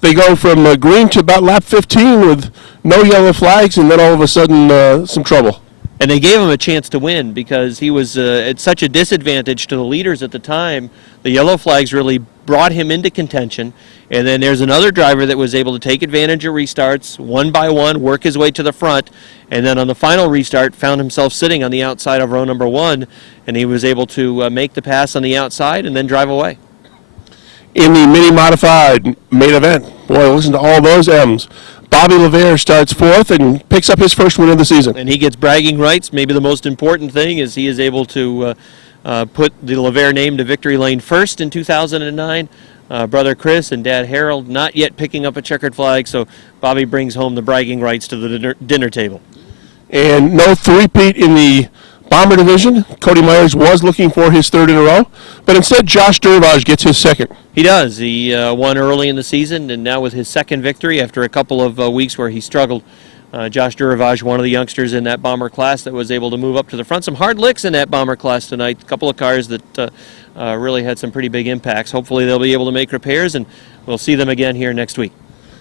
They go from green to about lap 15 with no yellow flags, and then all of a sudden some trouble. And they gave him a chance to win because he was at such a disadvantage to the leaders at the time. The yellow flags really brought him into contention. And then there's another driver that was able to take advantage of restarts, one by one, work his way to the front. And then on the final restart, found himself sitting on the outside of row number 1. And he was able to make the pass on the outside and then drive away. In the mini-modified main event, boy, listen to all those M's. Bobby LeVere starts 4th and picks up his first win of the season. And he gets bragging rights. Maybe the most important thing is he is able to put the LeVere name to Victory Lane first in 2009. brother Chris and dad Harold not yet picking up a checkered flag, so Bobby brings home the bragging rights to the dinner table. And no three-peat in the Bomber division. Cody Myers was looking for his third in a row, but instead Josh Durvage gets his second. He does. He won early in the season, and now with his second victory after a couple of weeks where he struggled. Josh Durvage, one of the youngsters in that Bomber class that was able to move up to the front. Some hard licks in that Bomber class tonight. A couple of cars that really had some pretty big impacts. Hopefully they'll be able to make repairs, and we'll see them again here next week.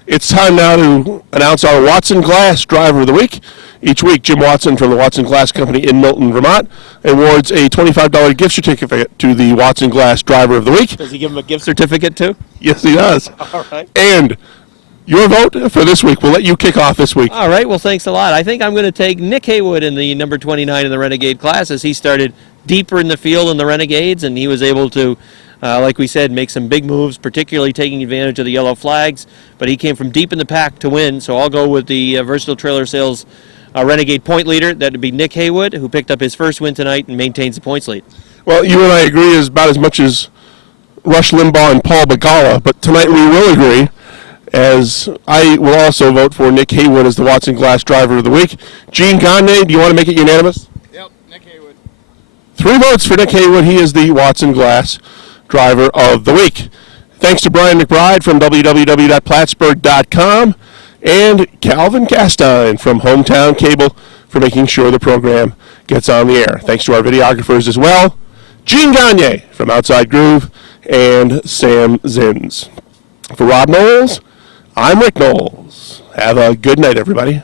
It's time now to announce our Watson Glass Driver of the Week. Each week, Jim Watson from the Watson Glass Company in Milton, Vermont, awards a $25 gift certificate to the Watson Glass Driver of the Week. Does he give him a gift certificate too? Yes, he does. All right. And your vote for this week. We'll let you kick off this week. All right. Well, thanks a lot. I think I'm going to take Nick Haywood in the number 29 in the Renegade class, as he started deeper in the field in the Renegades, and he was able to, like we said, make some big moves, particularly taking advantage of the yellow flags. But he came from deep in the pack to win, so I'll go with the Versatile Trailer Sales Renegade point leader. That would be Nick Haywood, who picked up his first win tonight and maintains the points lead. Well, you and I agree is about as much as Rush Limbaugh and Paul Begala, but tonight we will agree, as I will also vote for Nick Haywood as the Watson Glass Driver of the Week. Gene Gagne, do you want to make it unanimous? Yep, Nick Haywood. 3 votes for Nick Haywood. He is the Watson Glass Driver of the Week. Thanks to Brian McBride from www.plattsburgh.com and Calvin Castine from Hometown Cable for making sure the program gets on the air. Thanks to our videographers as well, Gene Gagne from Outside Groove and Sam Zins. For Rob Knowles, I'm Rick Knowles. Have a good night, everybody.